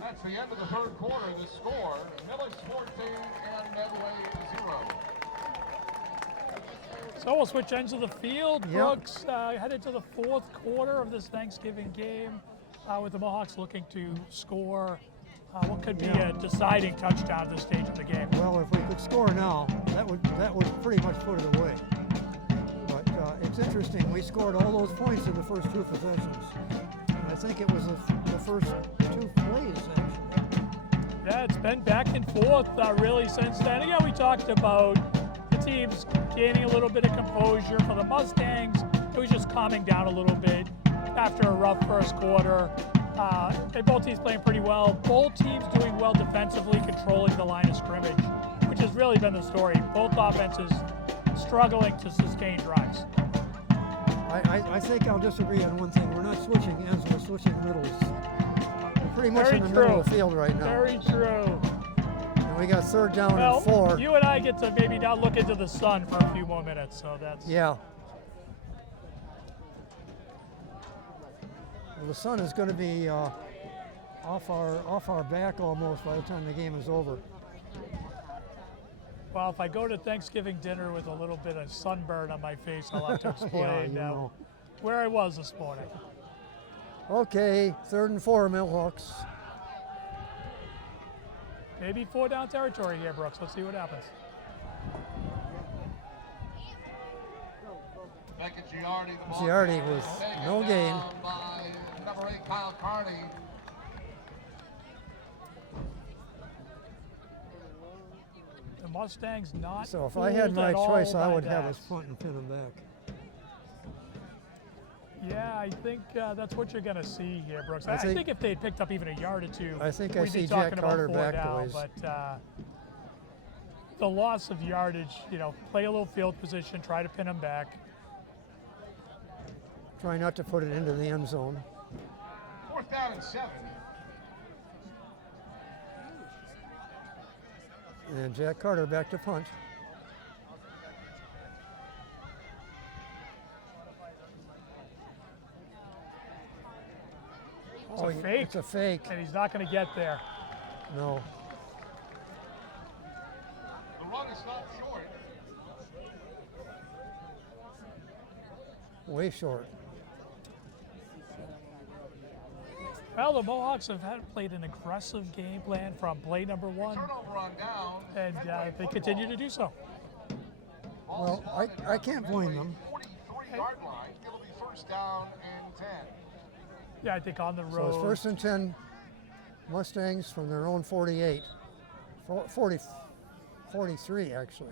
That's the end of the 3rd quarter. The score, Millis 14 and Medway 0. So we'll switch ends of the field. Yep. Brooks headed to the 4th quarter of this Thanksgiving game with the Mohawks looking to score what could be a deciding touchdown at this stage of the game. Well, if we could score now, that would pretty much put it away. But it's interesting. We scored all those points in the first 2 possessions. I think it was the first 2 plays, actually. Yeah, it's been back and forth really since then. Again, we talked about the teams gaining a little bit of composure. For the Mustangs, it was just calming down a little bit. after a rough first quarter. And both teams playing pretty well. Both teams doing well defensively, controlling the line of scrimmage, which has really been the story. Both offenses struggling to sustain drives. I think I'll disagree on one thing. We're not switching ends, we're switching middles. We're pretty much in the middle of the field right now. Very true. And we got third down Well, and 4. you and I get to maybe now look into the sun for a few more minutes, so that's... Yeah. Well, the sun is going to be off our back almost by the time the game is over. Well, if I go to Thanksgiving dinner with a little bit of sunburn on my face, I'll have to explain know. where I was this morning. Okay, 3rd and 4, Mohawks. Maybe 4 down territory here, Brooks. Let's see what happens. Giardi with no gain. By number 8, Kyle Carney. The Mustangs not. So if I had fooled my at all choice, I by would have that. us punt and pin them back. Yeah, I think that's what you're going to see here, Brooks. I I think- think if they had picked up even a yard or two, I think I we'd be see Jack talking about Carter 4 back, down. boys. But the loss of yardage, play a little field position, try to pin them back. Try not to put it into the end zone. 4th down and 7. And Jack Carter back to punt. It's a fake. It's a fake. And he's not going to get there. No. The run is not short. Way short. Well, the Mohawks have played an aggressive game plan from play number 1, Turnover on down. and they continue to do so. Well, I can't blame them. 43-yard line. It'll be 1st down and 10. Yeah, I think on the So road. it's 1st and 10 Mustangs from their own 48. 43 actually.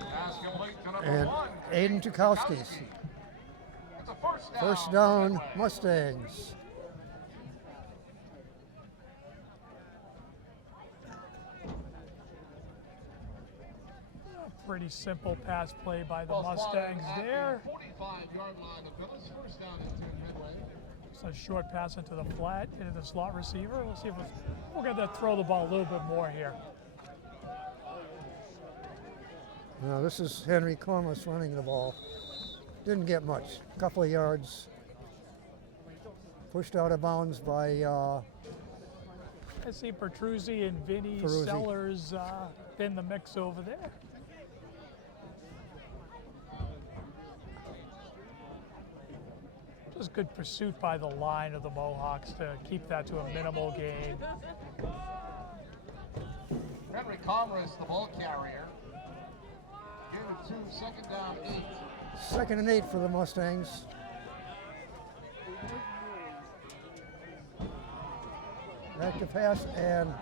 Pass complete to number And 1. Aiden Tukowski's. It's a 1st down. 1st down Medway. Mustangs. Pretty simple pass play by the Ball Mustangs spotted at there. the 45-yard line of Phillips. 1st down and 10 Medway. It's a short pass into the flat, into the slot receiver. Let's see if we're going to throw the ball a little bit more here. Now this is Henry Corliss running the ball. Didn't get much. A couple of yards. Pushed out of bounds by I see Petruzzi and Vinny Peruzzi. Sellers in the mix over there. Just good pursuit by the line of the Mohawks to keep that to a minimal gain. Henry Commerce, the ball carrier. Give it to 2nd down 8. 2nd and 8 for the Mustangs. Back to pass and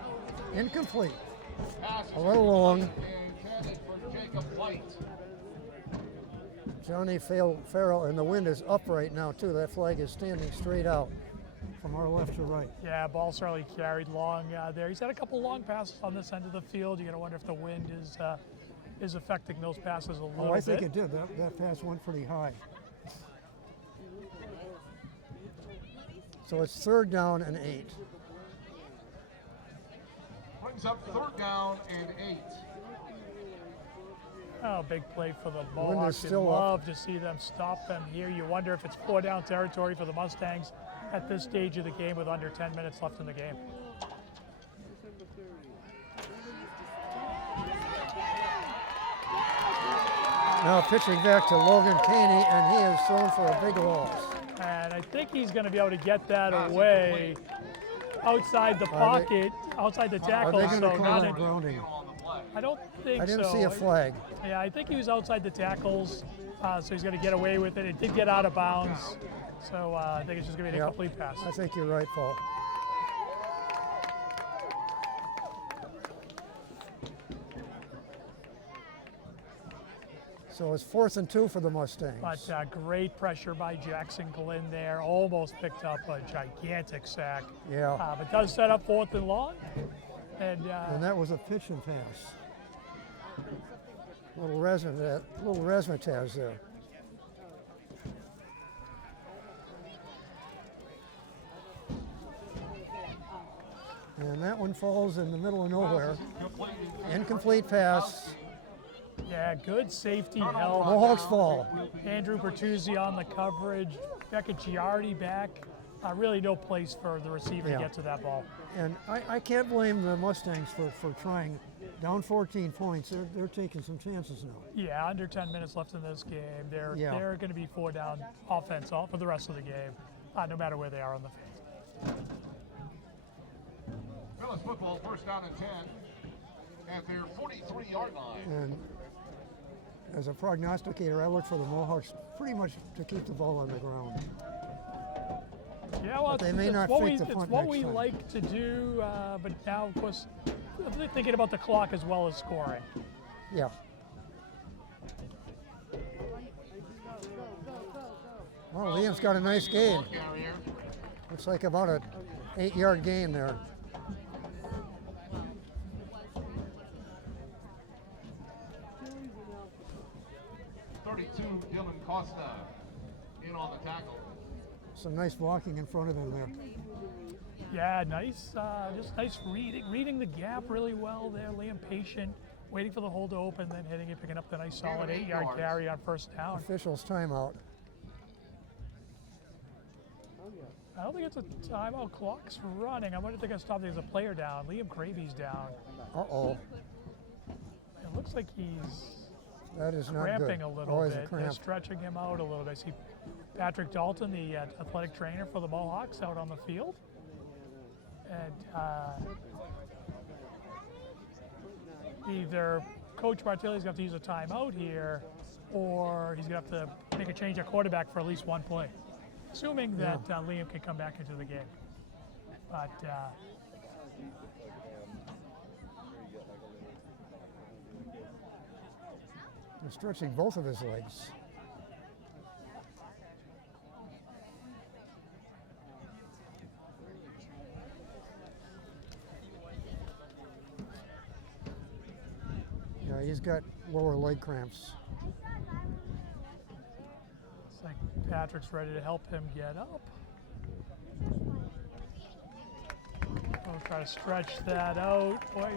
incomplete. Pass A little long. intended for Jacob White. Johnny Farrell, and the wind is up right now too. That flag is standing straight out from our left to right. Yeah, ball certainly carried long there. He's had a couple long passes on this end of the field. You got to wonder if the wind is affecting those passes a little Oh, I bit. think it did. That pass went pretty high. So it's 3rd down and 8. Brings up 3rd down and 8. Oh, big play for the wind is Mohawks. You'd still up. love to see them stop them here. You wonder if it's 4 down territory for the Mustangs at this stage of the game with under 10 minutes left in the game. Now pitching back to Logan Caney, and he is thrown for a big loss. And I think he's going to be able to get that away outside the pocket, outside the Are tackle. they going So to call not that a, grounding? I don't think I so. didn't see a flag. Yeah, I think he was outside the tackles, so he's going to get away with it. It did get out of bounds, so I think it's just going to be an Yep. incomplete pass. I think you're right, Paul. So it's 4th and 2 for the Mustangs. But great pressure by Jackson Glenn there. Almost picked up a gigantic sack. Yeah. But does set up 4th and long. And that was a pitch and pass. Little razzmatazz there. And that one falls in the middle of nowhere. Incomplete pass. yeah, good safety help. Mohawks fall. Andrew Bertuzzi on the coverage. Becca Giardi back. Really no place for the receiver Yeah. to get to that ball. And I can't blame the Mustangs for trying. Down 14 points, they're taking some chances now. Yeah, under 10 minutes left in this game. They're Yeah. going to be 4 down offense all for the rest of the game, no matter where they are on the field. Millis football, first down and 10 at their 43-yard line. And as a prognosticator, I look for the Mohawks pretty much to keep the ball on the ground. Yeah, well, But they may it's not what fake we, the it's punt what next we time. like to do, but now, of course, thinking about the clock as well as scoring. Yeah. Well, Liam's got a nice game. Ball carrier. Looks like about an 8-yard gain there. Dylan Costa in on the tackle. Some nice blocking in front of him there. Yeah, nice, just nice reading the gap really well there. Liam patient, waiting for the hole to open, then hitting it, picking up the nice solid 8-yard carry on first down. Officials timeout. I don't think it's a timeout. Clock's running. I wonder if they're going to stop. There's a player down. Liam Cravy's down. Uh-oh. It looks like he's That is not good. cramping a little Always bit. a They're cramp. stretching him out a little bit. I see Patrick Dalton, the athletic trainer for the Mohawks, out on the field. And either Coach Martelli's going to have to use a timeout here, or he's going to have to make a change at quarterback for at least one play, assuming that Liam can come back into the game. But They're stretching both of his legs. Yeah, he's got lower leg cramps. it's like Patrick's ready to help him get up. We'll try to stretch that out. Boy,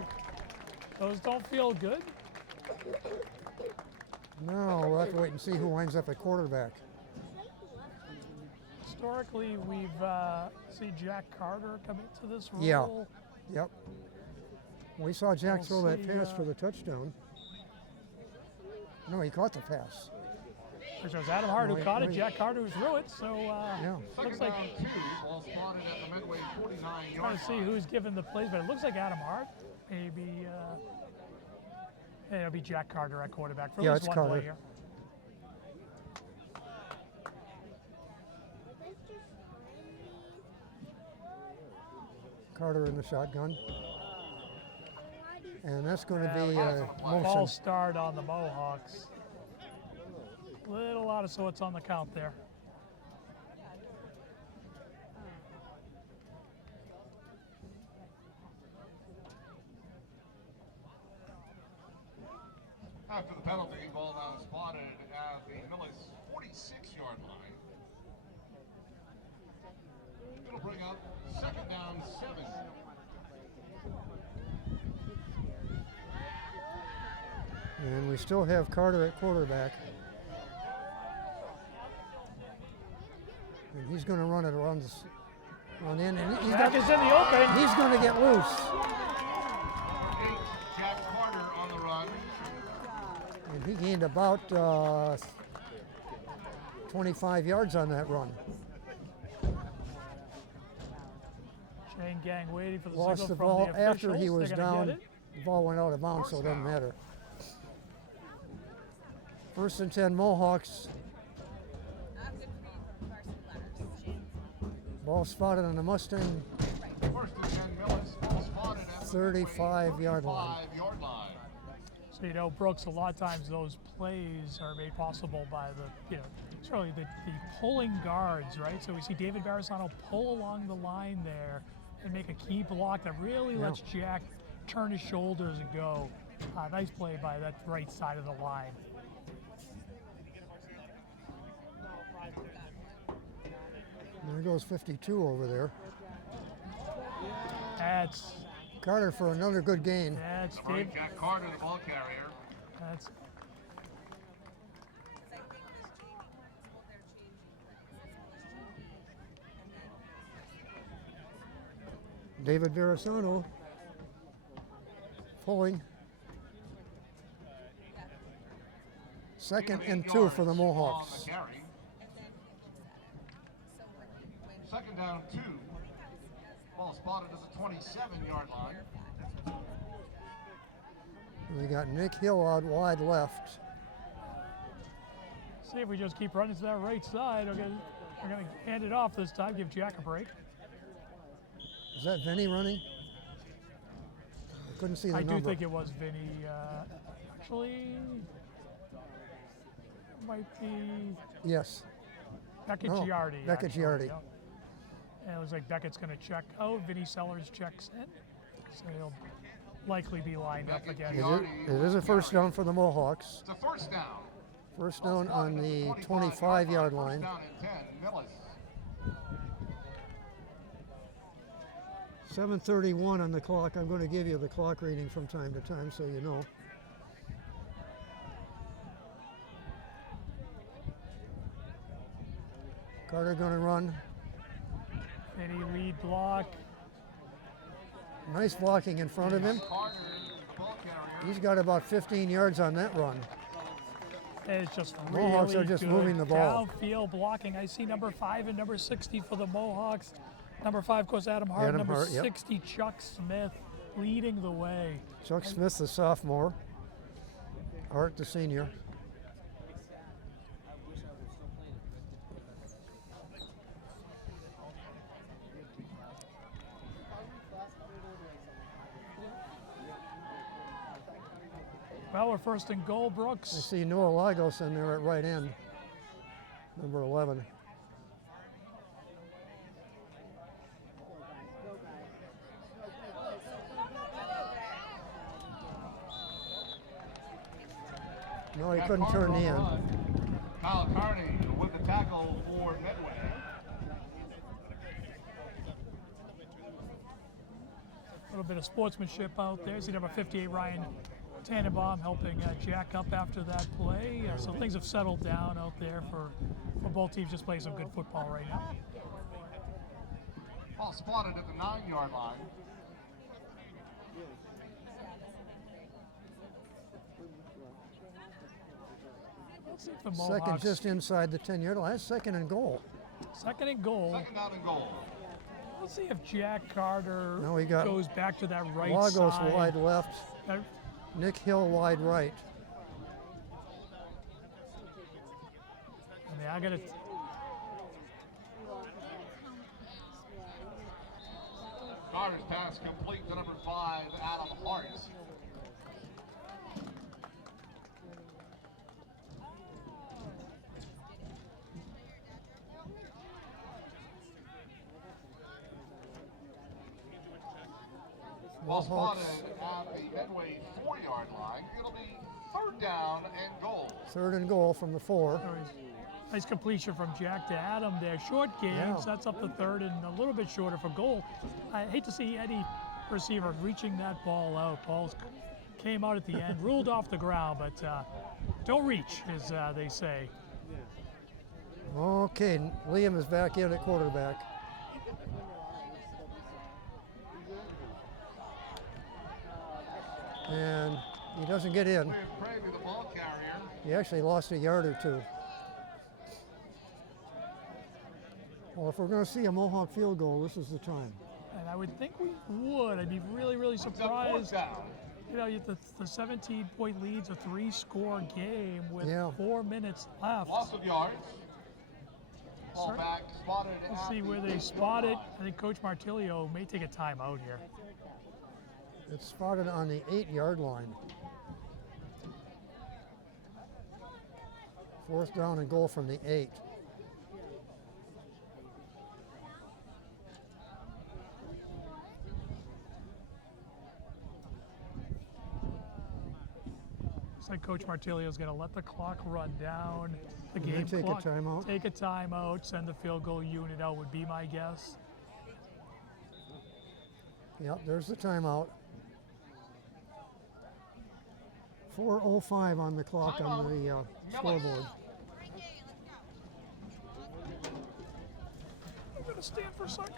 those don't feel good. No, we'll have to wait and see who winds up at quarterback. Historically, we've seen Jack Carter come into this role. Yeah. Yep. We saw Jack We'll throw that see, pass for the touchdown. No, he caught the pass. Which was Adam Hart who Wait, caught it. wait. Jack Carter who threw it. So Yeah. looks Second like down 2, ball spotted at the Medway 49-yard trying to see line. who's giving the plays, but it looks like Adam Hart. Maybe it'll be Jack Carter at quarterback for Yeah, at least it's one Carter. play here. Carter in the shotgun. And that's going to be False motion. start on the Mohawks. Little out of sorts on the count there. After the penalty, ball now spotted at the Millis 46-yard line. It'll bring up second down 7. And we still have Carter at quarterback. And he's going to run it around this, run in, and Jack is in the open. he's going to get loose. Jack Carter on the run. And he gained about 25 yards on that run. Chain gang waiting for the Lost the signal from ball the officials. after he was They're gonna down. get it. The ball went out of bounds, so it doesn't matter. First and 10 Mohawks. Ball spotted on the Mustang First and 10 Millis, ball spotted at the 35-yard line. 35-yard line. So, you know, Brooks, a lot of times those plays are made possible by the, you know, certainly the pulling guards, right? So we see David Barisano pull along the line there and make a key block that really lets Jack turn his shoulders and go. Nice play by that right side of the line. There goes 52 over there. That's Carter for another good gain. All right, Jack Carter, the ball carrier. That's David Barisano pulling. Second and 2 for the Mohawks. Second down 2. Ball spotted at the 27-yard line. We got Nick Hill out wide left. see if we just keep running to that right side. Okay, we're going to hand it off this time, give Jack a break. Is that Vinny running? I couldn't see the number. I do think it was Vinny. Actually, it might be Yes. Beckett No, Giardi. Beckett actually, Giardi. yeah. And it was like Beckett's going to check out. Vinny Sellers checks in. So he'll likely be lined up again. It is a first down for the Mohawks. It's a first down. First down on the 25-yard line. First down and 10, Millis. 7:31 on the clock. I'm going to give you the clock reading from time to time so you know. Carter going to run. Vinny lead block. Nice blocking in front of him. Carter, ball carrier. He's got about 15 yards on that run. And it's just really Mohawks are just good moving the ball. downfield blocking. I see number 5 and number 60 for the Mohawks. Number 5, of course, Adam Hart. Adam Number Hart, yep. 60, Chuck Smith, leading the way. Chuck Smith, the sophomore. Art, the senior. Well, we're first and goal, Brooks. I see Noah Lagos in there at right end, number 11. No, he couldn't turn the end. Kyle Carney with the tackle for Medway. A little bit of sportsmanship out there. See number 58, Ryan Tannenbaum, helping Jack up after that play. So things have settled down out there for both teams, just playing some good football right now. Ball spotted at the 9-yard line. Let's see if the Second Mohawks, just inside the 10-yard line. That's second and goal. second and goal. Second down and goal. Let's see if Jack Carter Now we got goes back to that right Lagos side. wide left, That- Nick Hill wide right. I mean, I got to. Carter's pass complete to number 5, Adam Hart. Ball spotted at the Medway 4-yard line. It'll be third down and goal. Third and goal from the 4. Nice completion from Jack to Adam there. Short game, Yeah. sets up the third and a little bit shorter for goal. I hate to see any receiver reaching that ball out. Balls came out at the end, ruled off the ground, but don't reach, as they say. Okay, Liam is back in at quarterback. And he doesn't get in. William Craig, the ball carrier. He actually lost a yard or two. Well, if we're going to see a Mohawk field goal, this is the time. And I would think we would. I'd be really, really It's a fourth surprised. down. You know, the 17-point lead's a 3-score game with Yeah. 4 minutes left. Loss of yards. Ball Sorry. back, spotted Let's at see the where they 8-yard spot it. line. I think Coach Martilio may take a timeout here. It's spotted on the 8-yard line. 4th down and goal from the 8. Looks like Coach Martilio is going to let the clock run down. The And then game take a clock. timeout. Take a timeout. Send the field goal unit out would be my guess. Yep, there's the timeout. 4:05 on the clock on the scoreboard. I'm going to stand for a second.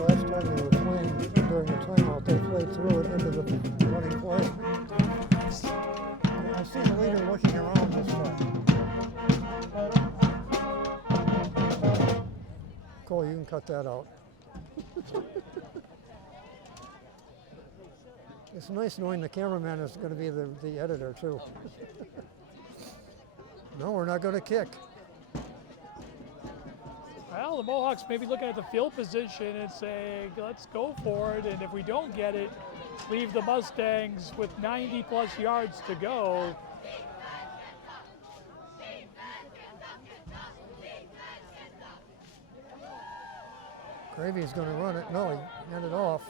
Last time they were playing during the timeout, they played through it into the running play. I see the leader looking around this time. Cole, you can cut that out. It's nice knowing the cameraman is going to be the editor too. No, we're not going to kick. Well, the Mohawks maybe looking at the field position and saying, let's go for it. And if we don't get it, leave the Mustangs with 90 plus yards to go. Gravy's going to run it. No, he handed off.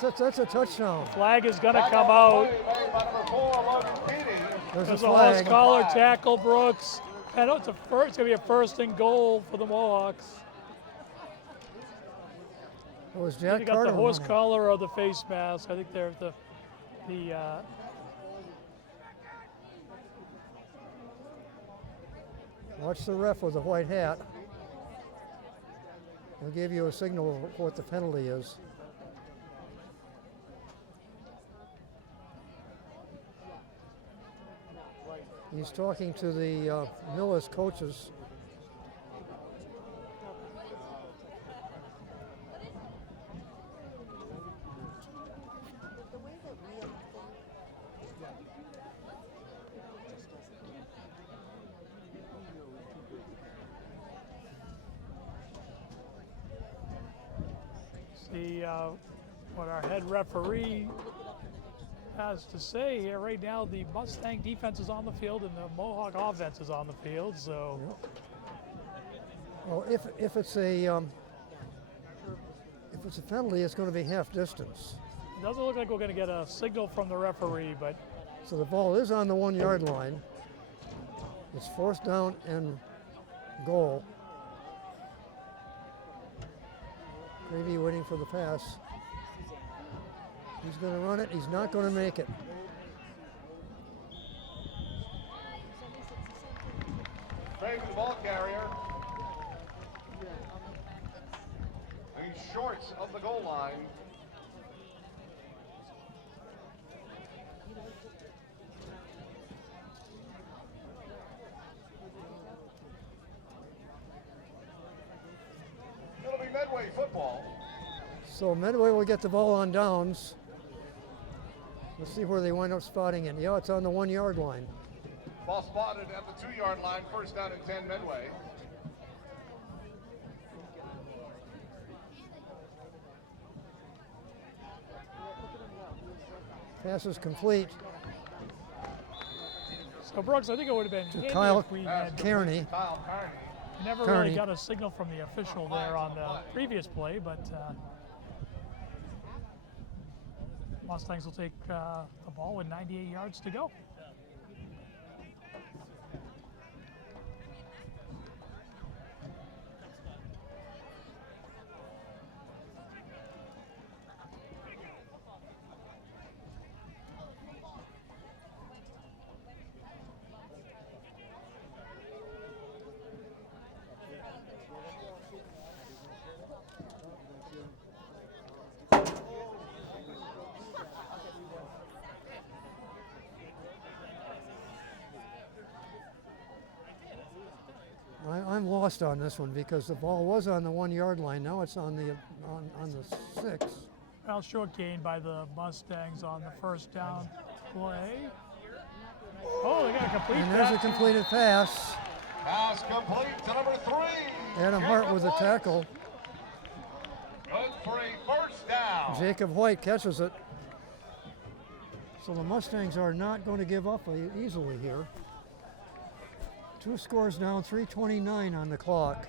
That's a touchdown. Flag is going to come out. Made by number 4, Logan Keating. There's a There's a horse flag. collar tackle, Brooks. Penalty. It's going to be a 1st and goal for the Mohawks. It was They Jack got Carter. the horse running. collar or the face mask. I think they're the Watch the ref with the white hat. He'll give you a signal of what the penalty is. He's talking to the Millis coaches. The way that we have see what our head referee has to say here. Right now, the Mustang defense is on the field and the Mohawk offense is on the field. So, Well, if it's a penalty, it's going to be half distance. it doesn't look like we're going to get a signal from the referee, but So the ball is on the 1 yard line. It's 4th down and goal. Gravy waiting for the pass. He's going to run it. He's not going to make it. Craig, the ball carrier. And he's short of the goal line. It'll be Medway football. So Medway will get the ball on downs. Let's see where they wind up spotting it. Yeah, it's on the 1 yard line. Ball spotted at the 2 yard line, 1st down and 10 Medway. Pass is complete so Brooks, I think it would have been to handy Kyle if we had Kearney. Kyle Carney. never Kearney. really got a signal from the official there on the previous play, but Mustangs will take the ball with 98 yards to go. I'm lost on this one because the ball was on the 1 yard line. Now it's on the 6. Well, short gain by the Mustangs on the first down play. Oh, they got a complete And there's a pass. completed pass. Pass complete to number 3. Adam Hart with a tackle. Good for a first down. Jacob White catches it. So the Mustangs are not going to give up easily here. 2 scores down, 3:29 on the clock.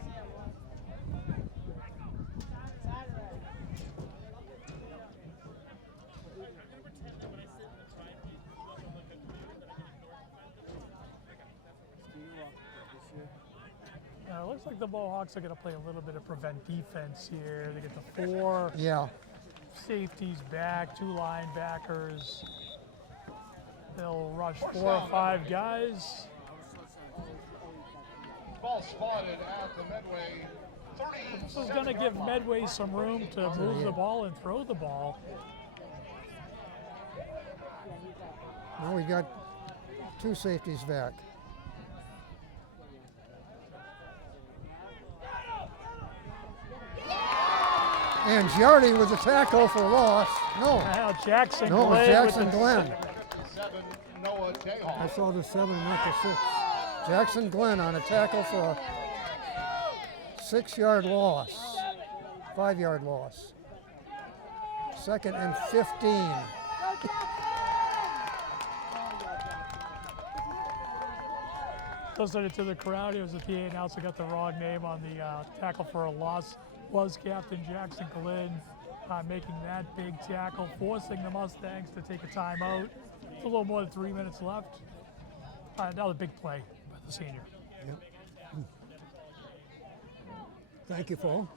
It looks like the Mohawks are going to play a little bit of prevent defense here. They get the 4 Yeah, safeties back, 2 linebackers. They'll rush 4 or 5 guys. Ball spotted at the Medway 30. This is going to give Medway some room to move the ball and throw the ball. now we've got 2 safeties back. And Giardi with a tackle for loss. No, Now Jackson no, it was Glenn Jackson with the Glenn. 7, Noah I Jayhawk. saw the 7, not the 6. Jackson Glenn on a tackle for a 6-yard loss, 5-yard loss. 2nd and 15. Listening to the crowd, it was the PA announcer got the wrong name on the tackle for a loss. Was Captain Jackson Glenn making that big tackle, forcing the Mustangs to take a timeout. It's a little more than 3 minutes left. Another big play by the senior. Yep. Thank you, Paul.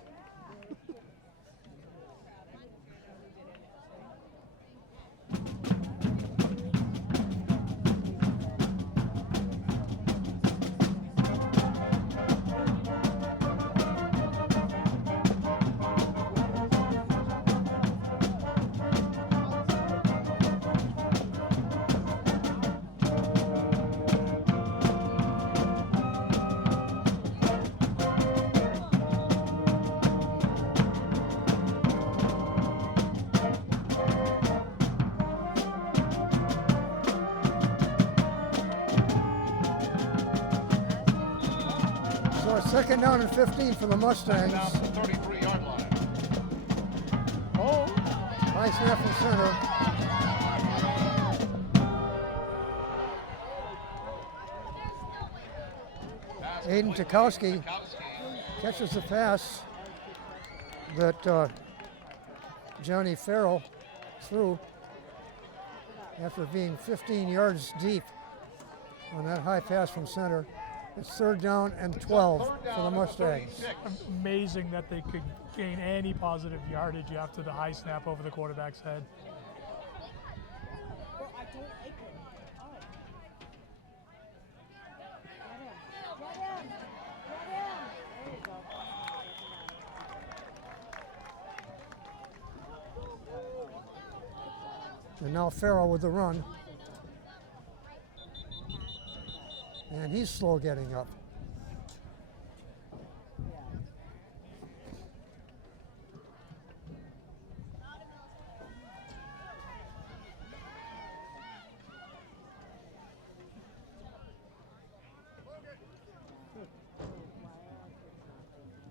So it's 2nd down and 15 for the Mustangs. Down to the 33-yard line. Oh, high snap from center. Pass Aiden complete. Tukowski Tukowski. catches the pass that Johnny Farrell threw after being 15 yards deep on that high pass from center. It's 3rd down and 12 for the Mustangs. Amazing that they could gain any positive yardage after the high snap over the quarterback's head. And now Farrell with the run. And he's slow getting up.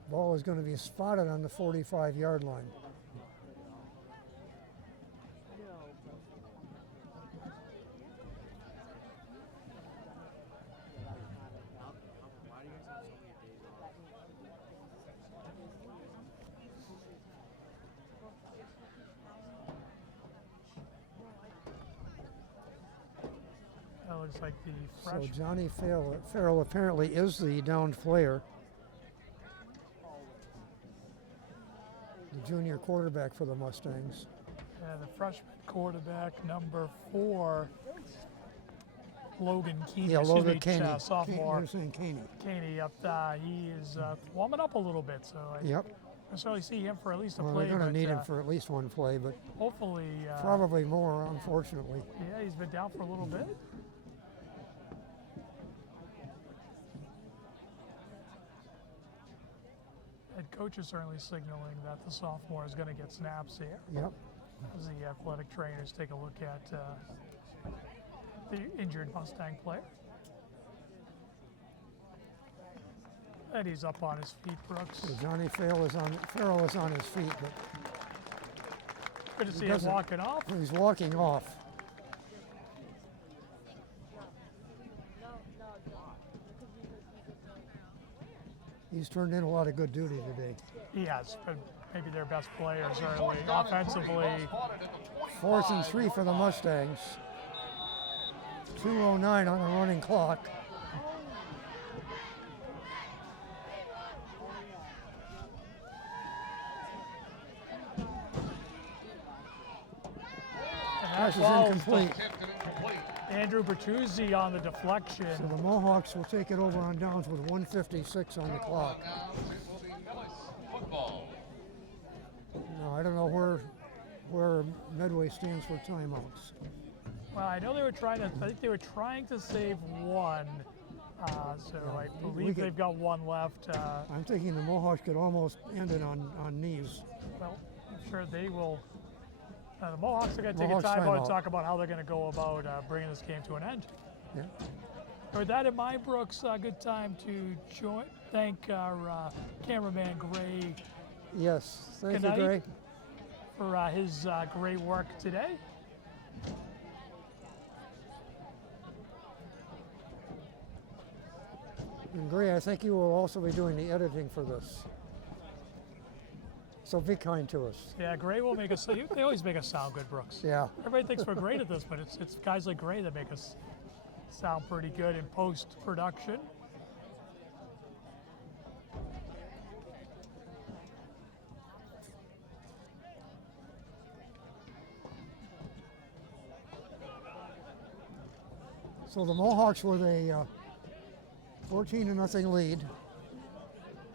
Ball is going to be spotted on the 45-yard line. That looks like the So fresh. Johnny Farrell apparently is the downed player. The junior quarterback for the Mustangs. The freshman quarterback, number 4, Logan Keeney. Yeah, Logan excuse me, Caney. sophomore. You're saying Caney. Caney up he is warming up a little bit, so I Yep. necessarily see him for at least a Well, play. they're going but, to need him for at least one play, but hopefully. probably more, unfortunately. Yeah, he's been down for a little bit. coach is certainly signaling that the sophomore is going to get snaps here. Yep. As the athletic trainers take a look at the injured Mustang player. And he's up on his feet, Brooks. So Johnny Farrell is on his feet, but Good to see him walking off. he's walking off. He's turned in a lot of good duty today. He has, but maybe their best players early. Offensively, 4th and 3 for the Mustangs. 2:09 on the running clock. Pass is incomplete. Andrew Bertuzzi on the deflection. So the Mohawks will take it over on downs with 1:56 on the clock. Now, I don't know where Medway stands for timeouts. Well, I know I think they were trying to save one. So I believe they've got one left. I'm thinking the Mohawks could almost end it on knees. Well, I'm sure they will. The Mohawks are going to take a Mohawks timeout and timeout. talk about how they're going to go about bringing this game to an end. Yeah. With that in mind, Brooks, good time to thank our cameraman, Gray, Yes. Thank Good you, night. Gray. for his great work today. And Gray, I think you will also be doing the editing for this. So be kind to us. Yeah, Gray will make us. They always make us sound good, Brooks. Yeah. Everybody thinks we're great at this, but it's guys like Gray that make us sound pretty good in post-production. So the Mohawks with a 14-0 lead.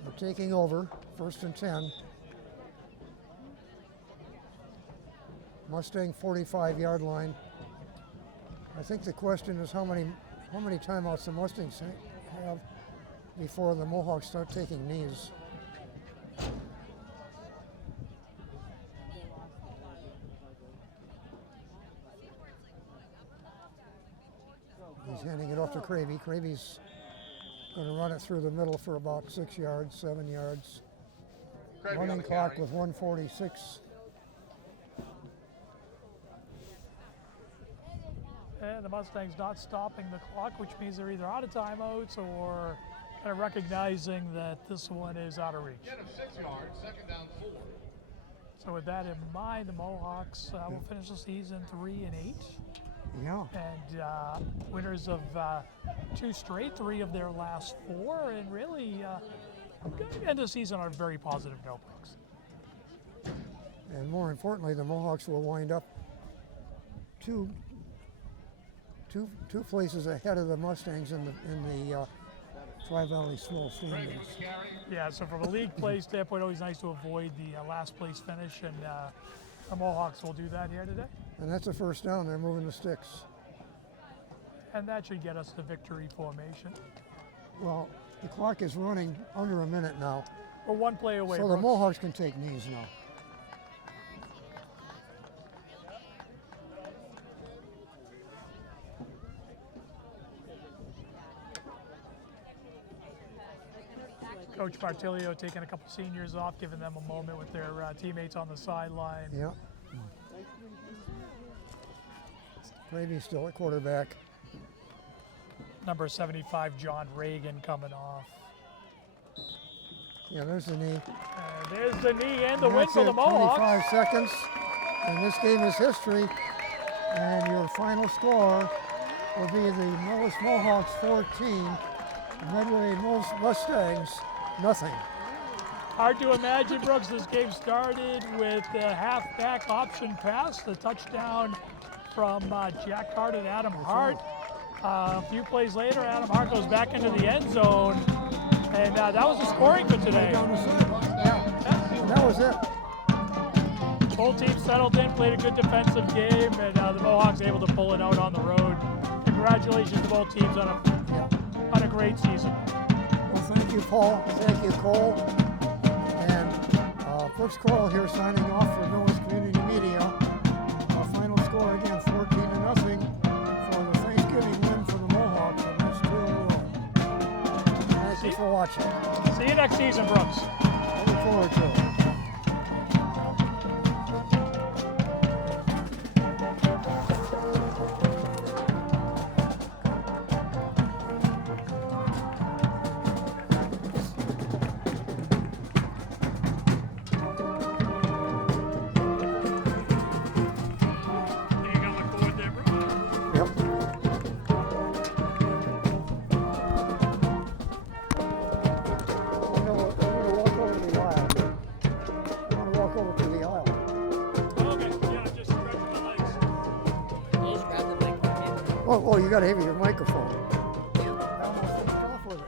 They're taking over, 1st and 10. Mustang 45-yard line. I think the question is how many timeouts the Mustangs have before the Mohawks start taking knees. He's handing it off to Cravey. Cravey's going to run it through the middle for about 6 yards, 7 yards. Running clock with 1:46. And the Mustangs not stopping the clock, which means they're either out of timeouts or kind of recognizing that this one is out of reach. Get him 6 yards, 2nd down 4. So with that in mind, the Mohawks will finish the season 3-8. Yeah. And winners of 2 straight, 3 of their last 4, and really end the season on a very positive note, Brooks. And more importantly, the Mohawks will wind up two places ahead of the Mustangs in the Tri-Valley Small Standings. Yeah, so from a league play standpoint, always nice to avoid the last place finish, and the Mohawks will do that here today. And that's a 1st down. They're moving the sticks. And that should get us to victory formation. Well, the clock is running under a minute now, We're 1 play away. so the Brooks. Mohawks can take knees now. Coach Bartilio taking a couple seniors off, giving them a moment with their teammates on the sideline. Yeah. Cravey still at quarterback. Number 75, John Reagan, coming off. Yeah, there's the knee. There's the knee and the And win that's for the it, Mohawks. 25 seconds, and this game is history. And your final score will be the Millis Mohawks 14, Medway Mustangs nothing. Hard to imagine, Brooks. This game started with a halfback option pass, the touchdown from Jack Hart and Adam Hart. A few plays later, Adam Hart goes back into the end zone, and that was the scoring for today. Yeah, and that was it. Both teams settled in, played a good defensive game, and the Mohawks able to pull it out on the road. Congratulations to both teams on a great season. Well, thank you, Paul. Thank you, Cole. And Brooks Cole here signing off for Millis Community Media. Our final score again, 14-0 for the Thanksgiving win for the Mohawks, and that's 2-0. Thank you for watching. See you next season, Brooks. Looking forward to it. You got my board there, bro. Yep. I'm gonna walk over to the aisle. I'm gonna walk over to the aisle. Okay, yeah, just stretching my legs. Just grab the mic from him. Oh, you gotta have your microphone. I almost finished off with it.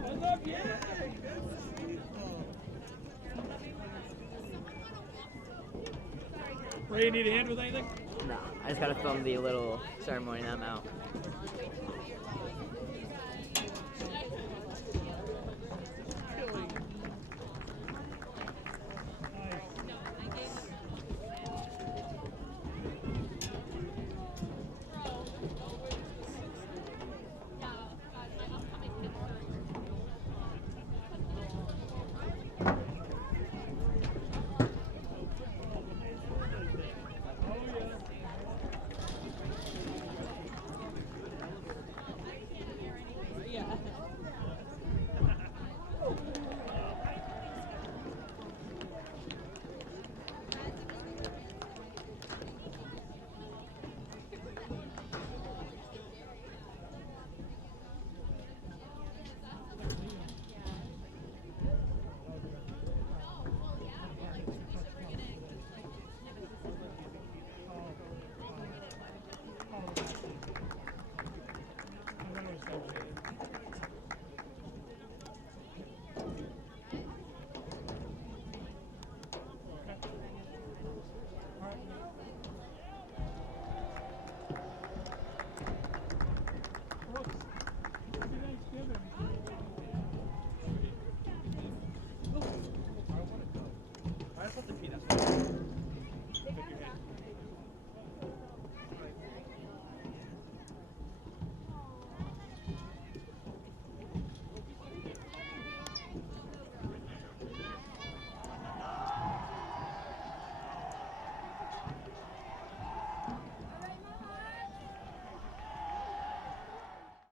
What's up? Yeah. Ray, you need a hand with anything? No, I just gotta film the little ceremony and I'm out.